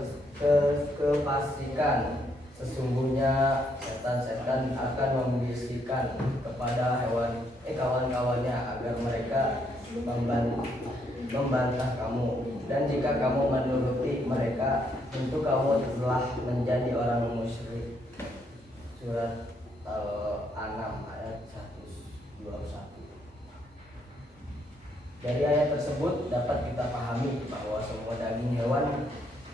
kefasikan. Sesungguhnya setan-setan akan membisikkan kepada kawan-kawannya agar mereka membantah kamu, dan jika kamu menuruti mereka, tentu kamu telah menjadi orang musyrik. Surat Al-An'am ayat 121. Dari ayat tersebut dapat kita pahami bahwa semua daging hewan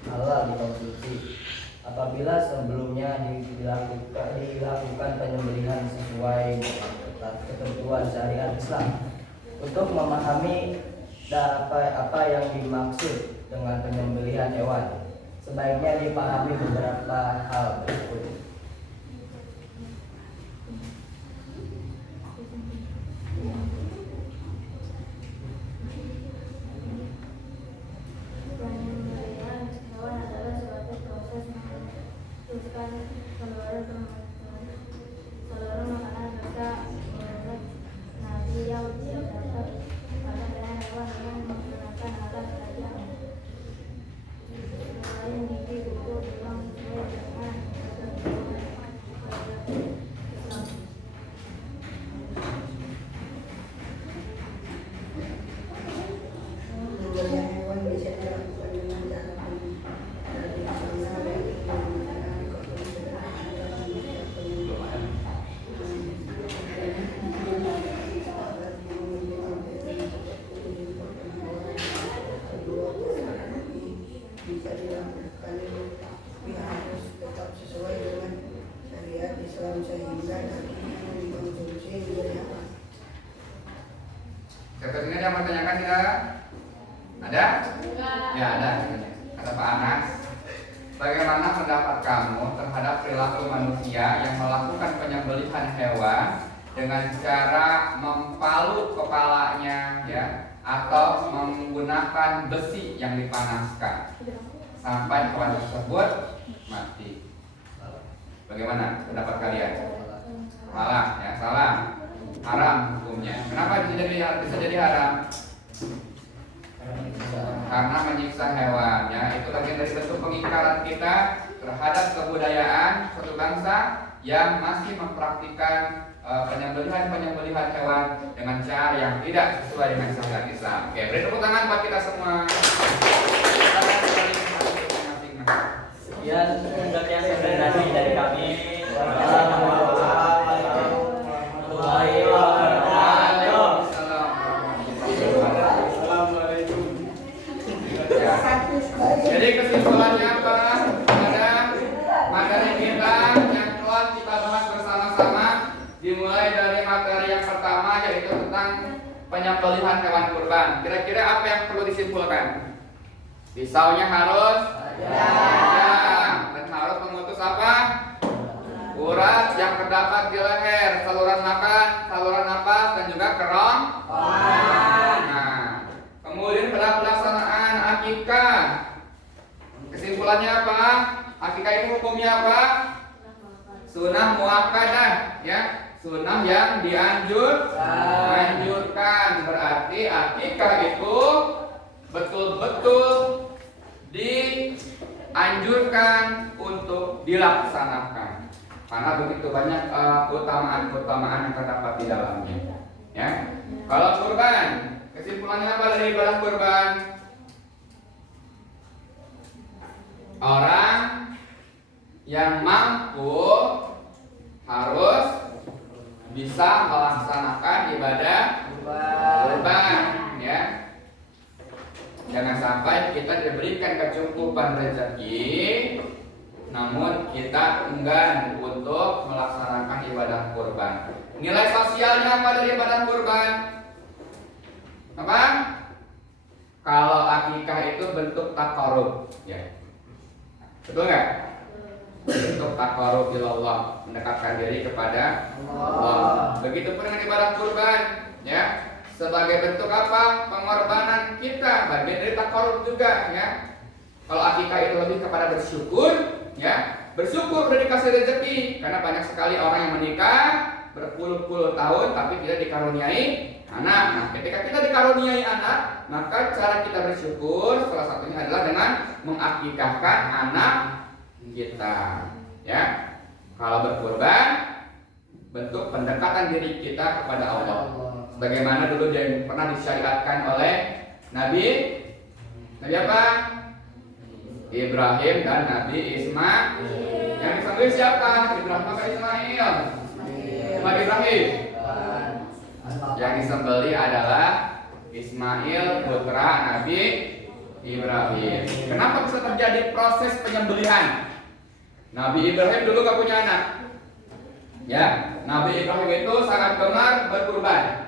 halal dikonsumsi apabila sebelumnya dilakukan penyembelihan sesuai dengan ketentuan syariat Islam. Untuk memahami apa yang dimaksud dengan penyembelihan hewan, sebaiknya dipahami beberapa hal berikut. Penyembelihan hewan adalah suatu proses memutuskan seluruh makanan serta menurut Nabi yang terdapat pada hewan yang menggunakan alat tajam selain gigi kuku tulang sesuai dengan ketentuan Islam. Penyembelihan hewan bisa dilakukan dengan cara tradisional yang menggunakan konsumsi sederhana dan penyembelihan. Kedua cara ini bisa dilakukan, tapi harus tetap sesuai dengan syariat Islam sehingga daging yang dikonsumsi menjadi halal. Sepertinya ada yang bertanyakan tidak? Ada? Ya ada. Kata Pak Anas, bagaimana pendapat kamu terhadap perilaku manusia yang melakukan penyembelihan hewan dengan cara mempalu kepalanya, ya, atau menggunakan besi yang dipanaskan sampai hewan tersebut mati? Bagaimana pendapat kalian? Salah, ya, salah. Haram hukumnya. Kenapa bisa jadi haram? Karena menyiksa hewan, ya. Itu bagian dari bentuk pengingkaran kita terhadap kebudayaan suatu bangsa yang masih mempraktikkan penyembelihan hewan dengan cara yang tidak sesuai dengan syariat Islam. Oke, beri tepuk tangan buat kita semua. Sekian presentasi dari kami. Warahmatullahi wabarakatuh. Ya. Jadi kesimpulannya apa? Ada materi kita yang telah kita bahas bersama-sama, dimulai dari materi yang pertama yaitu tentang penyembelihan hewan kurban. Kira-kira apa yang perlu disimpulkan? Pisaunya harus tajam dan harus memutus apa? zat yang terdapat di leher, saluran makan, saluran napas, dan juga kerongkongan. Nah, kemudian pada pelaksanaan akikah, kesimpulannya apa? Akikah itu hukumnya apa? Sunnah muakkadah, ya, sunnah yang dianjurkan. Berarti akikah itu betul-betul dianjurkan untuk dilaksanakan karena begitu banyak keutamaan yang terdapat di dalamnya, ya. Kalau kurban, kesimpulannya apa dari ibadah kurban? Orang yang mampu harus bisa melaksanakan ibadah kurban, ya. Jangan sampai kita diberikan kecukupan rezeki, namun kita enggan untuk melaksanakan ibadah kurban. Nilai sosialnya apa dari ibadah kurban? Apa? Kalau akikah itu bentuk taqarrub, ya. Betul nggak? Bentuk taqarrub ilallah, mendekatkan diri kepada Allah. Begitupun dengan ibadah kurban, ya. Sebagai bentuk apa? Pengorbanan kita, bagian dari taqarrub juga, ya. Kalau akikah itu lebih kepada bersyukur, ya. Bersyukur udah dikasih rezeki, karena banyak sekali orang yang menikah berpuluh-puluh tahun tapi tidak dikaruniai anak. Nah, ketika kita dikaruniai anak, maka cara kita bersyukur salah satunya adalah dengan mengakikahkan anak kita, ya. Kalau berkurban, bentuk pendekatan diri kita kepada Allah. Sebagaimana dulu yang pernah disyariatkan oleh Nabi apa? Ibrahim dan Nabi Ismail. Yang disembelih siapa? Ibrahim atau Ismail? Nabi Ibrahim. Yang disembelih adalah Ismail, putra Nabi Ibrahim. Kenapa bisa terjadi proses penyembelihan? Nabi Ibrahim dulu gak punya anak, ya. Nabi Ibrahim itu sangat gemar berkurban.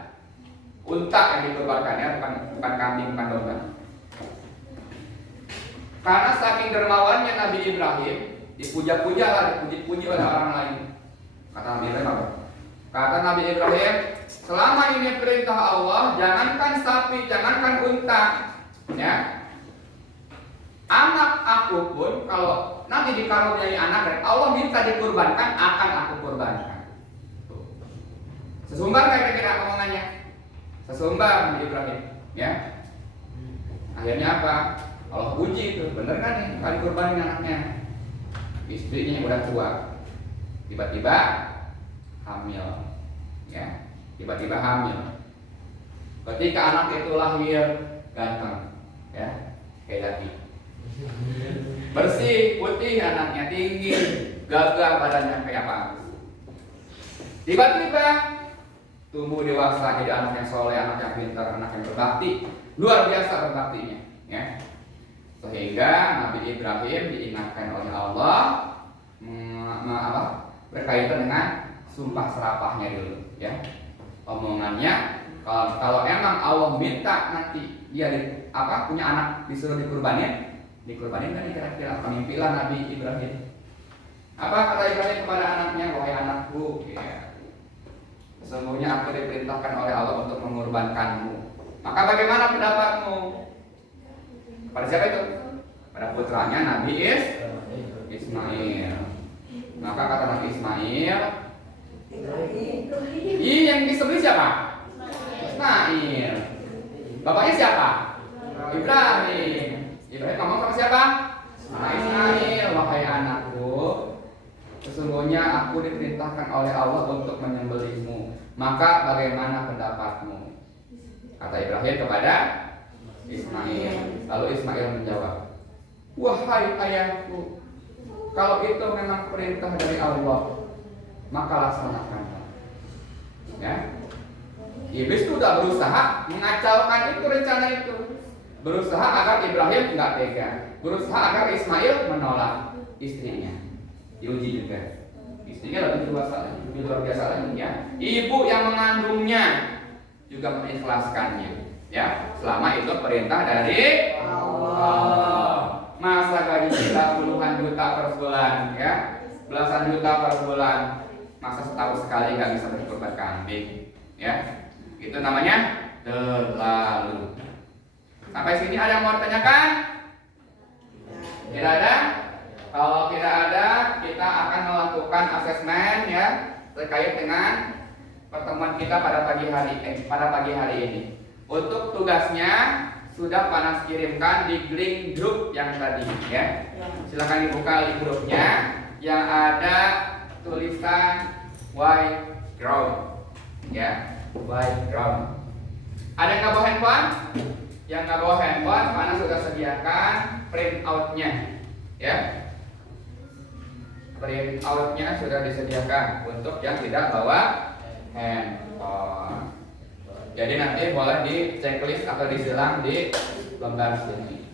Unta yang dikurbankan, ya, bukan kambing, bukan domba. Karena saking dermawannya Nabi Ibrahim, dipuja-puja lah, dipuji-puji oleh orang lain. Kata Nabi Ibrahim apa? Kata Nabi Ibrahim, selama ini perintah Allah, jangankan sapi, jangankan unta, ya. Anak aku pun kalau nanti dikaruniai anak dari Allah minta dikurbankan, akan aku kurbankan. Sesumbar kayak kira omongannya. Sesumbar Nabi Ibrahim, ya. Akhirnya apa? Allah puji itu, bener kan nih kali kurbanin anaknya. Istrinya yang udah tua, tiba-tiba hamil, ya. Tiba-tiba hamil. Ketika anak itu lahir, ganteng, ya, kayak lagi. Bersih, putih, anaknya tinggi, gagah badannya kayak apa? Tiba-tiba tumbuh dewasa jadi anak yang soleh, anak yang pintar, anak yang berbakti, luar biasa berbaktinya, ya. Sehingga Nabi Ibrahim diingatkan oleh Allah berkaitan dengan sumpah serapahnya dulu, ya. Omongannya kalau emang Allah minta nanti dia punya anak disuruh dikurbanin kan kira-kira pemimpinan Nabi Ibrahim. Apa kata Ibrahim kepada anaknya? Wahai anakku, ya. Sesungguhnya aku diperintahkan oleh Allah untuk mengorbankanmu. Maka bagaimana pendapatmu? Pada siapa itu? Pada putranya Nabi Ismail. Maka kata Nabi Ismail, yang disebut siapa? Ismail. Bapaknya siapa? Ibrahim. Ibrahim ngomong sama siapa? Ismail. Wahai anakku, sesungguhnya aku diperintahkan oleh Allah untuk menyembelihmu. Maka bagaimana pendapatmu? Kata Ibrahim kepada Ismail. Lalu Ismail menjawab, wahai ayahku, kalau itu memang perintah dari Allah, maka laksanakanlah. Ya. Iblis itu sudah berusaha mengacaukan itu rencana itu. Berusaha agar Ibrahim nggak tega. Berusaha agar Ismail menolak istrinya. Diuji juga. Istrinya lebih luar biasa lagi, ya. Ibu yang mengandungnya juga mengikhlaskannya, ya. Selama itu perintah dari Allah. Masa gaji kita puluhan juta per bulan, ya, belasan juta per bulan, masa setahun sekali nggak bisa berkurban kambing, ya. Itu namanya terlalu. Sampai sini ada yang mau tanyakan? Tidak ada? Kalau tidak ada, kita akan melakukan asesmen ya terkait dengan pertemuan kita pada pagi hari ini. Untuk tugasnya sudah Panas kirimkan di link grup yang tadi ya. Silakan dibuka link grupnya yang ada tulisan white ground ya, white ground. Ada yang nggak bawa handphone? Yang nggak bawa handphone, Panas sudah sediakan print outnya ya. Print outnya sudah disediakan untuk yang tidak bawa handphone. Jadi nanti boleh di checklist atau disilang di lembar sini.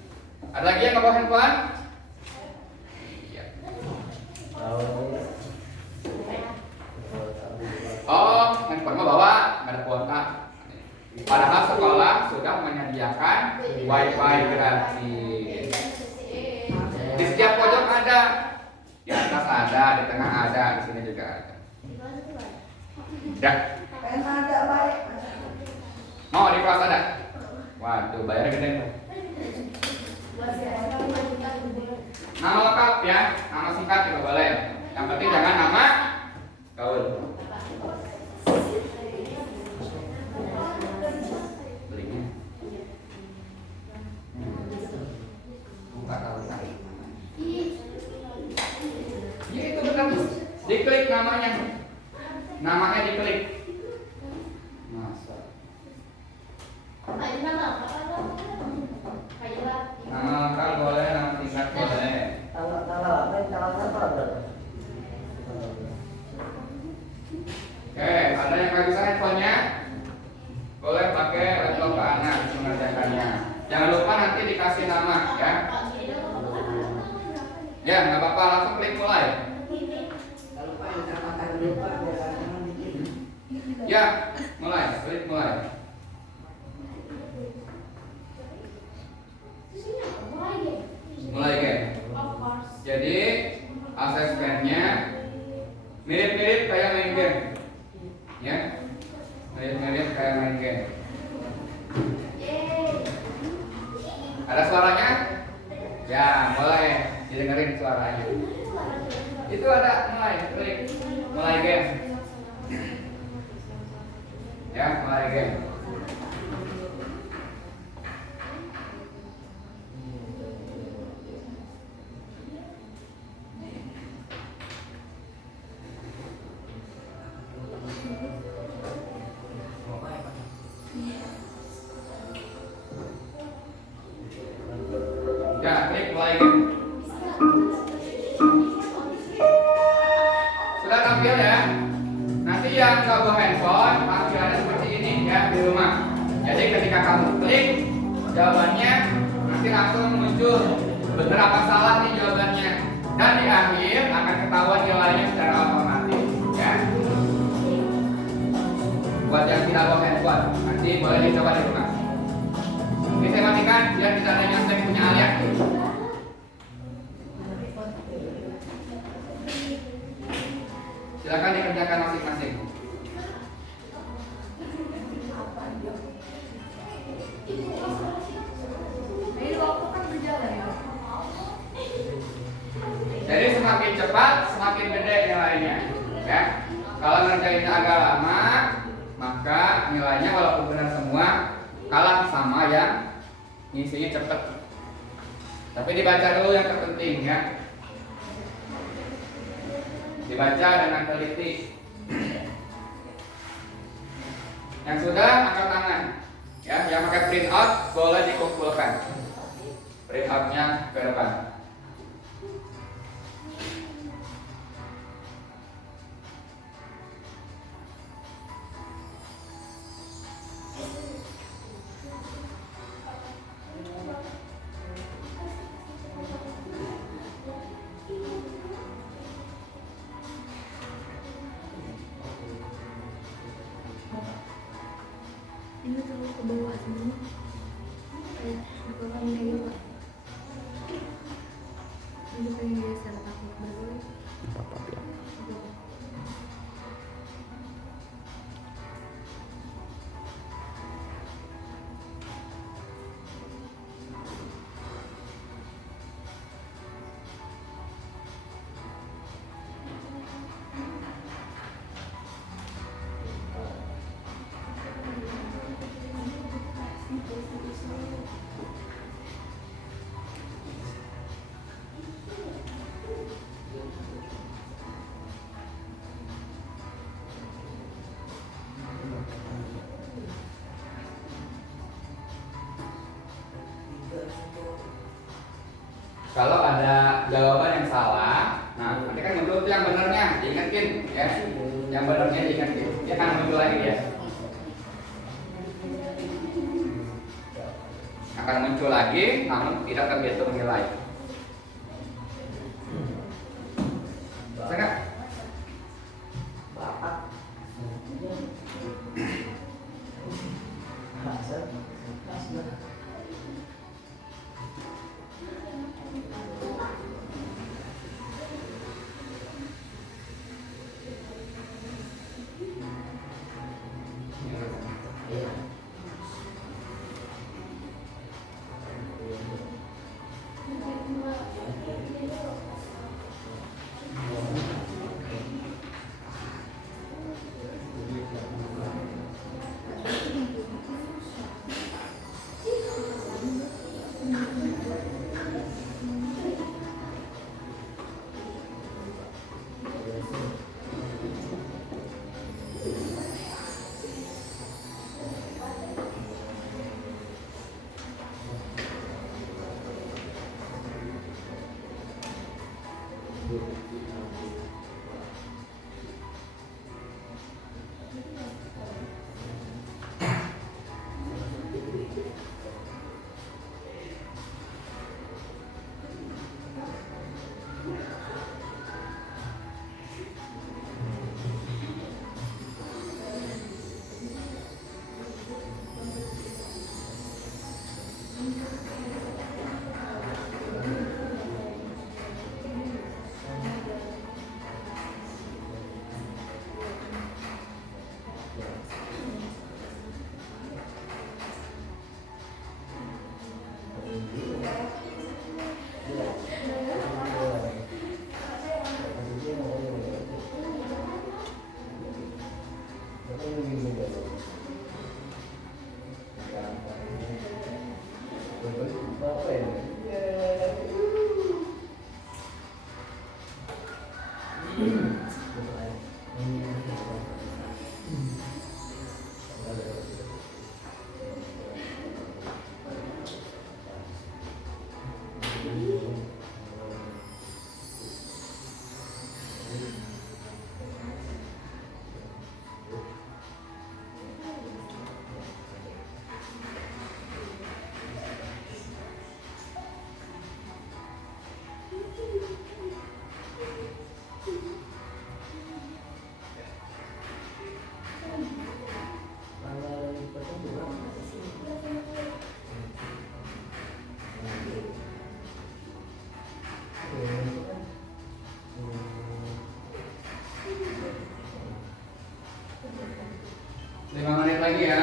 Ada lagi yang nggak bawa handphone? Iya. Oh, handphone mau bawa, nggak ada kuota. Padahal sekolah sudah menyediakan wifi gratis. Di setiap pojok ada, di atas ada, di tengah ada, di sini juga ada. Ya. Pengen ada baik. Mau di kelas ada? Waduh, bayarnya gede. Nama lengkap ya, nama singkat juga boleh. Yang penting jangan nama gaul. Belinya. Buka gaul. Ya itu benar. Diklik namanya. Namanya diklik. Masa. Nama lengkap boleh, nama singkat boleh. Oke, ada yang nggak bisa handphonenya? Boleh pakai laptop ke anak mengerjakannya. Jangan lupa nanti dikasih nama ya. Ya, nggak apa-apa, langsung klik mulai. Kalau Pak yang termakan dulu Pak biar teman bikin. Ya, mulai, klik mulai. Mulai game. Jadi asesmennya mirip-mirip kayak main game, ya, mirip-mirip kayak main game. Ada suaranya? Ya, mulai didengerin suaranya. Itu ada mulai, klik mulai game. Ya, mulai game. Ya, klik mulai game. Sudah tampil ya. Nanti yang nggak bawa handphone tampilannya seperti ini ya di rumah. Jadi ketika kamu klik jawabannya nanti langsung muncul benar apa salah nih jawabannya. Dan di akhir akan ketahuan nilainya secara otomatis ya. Buat yang tidak bawa handphone nanti boleh dicoba di rumah. Ini saya matikan biar tidak ada yang punya alias. Silakan dikerjakan masing-masing. Jadi semakin cepat, semakin gede nilainya. Ya, kalau ngerjainnya agak lama, maka nilainya walaupun benar semua kalah sama yang ngisinya cepet. Tapi dibaca dulu yang terpenting ya. Dibaca dengan teliti. Yang sudah angkat tangan. Ya, yang pakai print out boleh dikumpulkan. Print outnya ke depan. Ini terlalu ke bawah semua. Kayak kayak gitu. Ini pengen geser takut bergulung. Apa-apa ya. Kalau ada jawaban yang salah, nah nanti kan muncul tuh yang benernya, diingetin ya. Yang benernya diingetin, dia akan muncul lagi ya. Akan muncul lagi, namun tidak terhitung nilai. Bisa nggak? Lagi ya.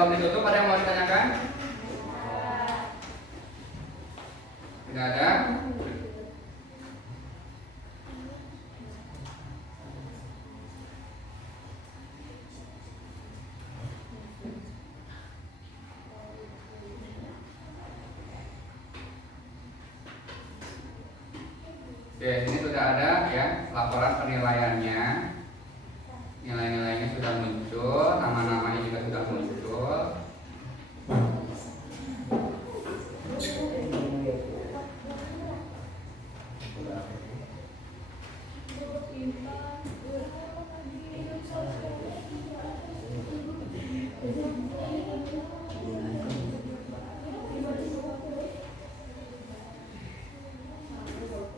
sebelum ditutup ada yang mau ditanyakan? Tidak ada. Oke, ini sudah ada ya laporan penilaiannya. Nilai-nilainya sudah muncul, nama-namanya juga sudah muncul.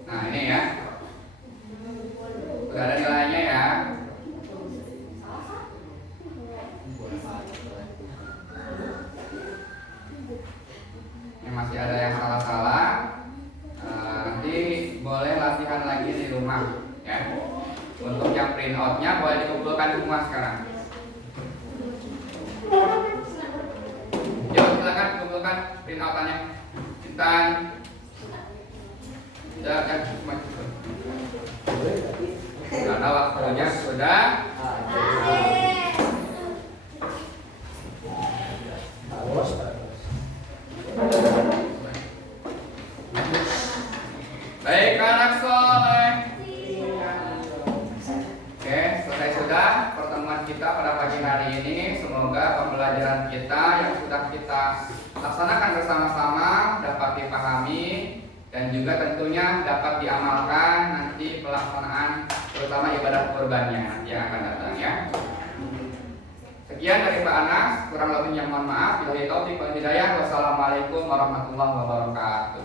Nah, ini ya. Sudah ada nilainya ya. Ini masih ada yang salah-salah. Nanti boleh latihan lagi di rumah ya. Untuk yang print outnya boleh dikumpulkan semua sekarang. Yuk silakan kumpulkan print outannya. Intan. Sudah ada waktunya sudah. Baik anak soleh. Oke, selesai sudah pertemuan kita pada pagi hari ini. Semoga pembelajaran kita yang sudah kita laksanakan bersama-sama dapat dipahami dan juga tentunya dapat diamalkan nanti pelaksanaan terutama ibadah kurbannya nanti yang akan datang ya. Sekian dari Pak Anas, kurang lebihnya mohon maaf. Wassalamualaikum warahmatullahi wabarakatuh.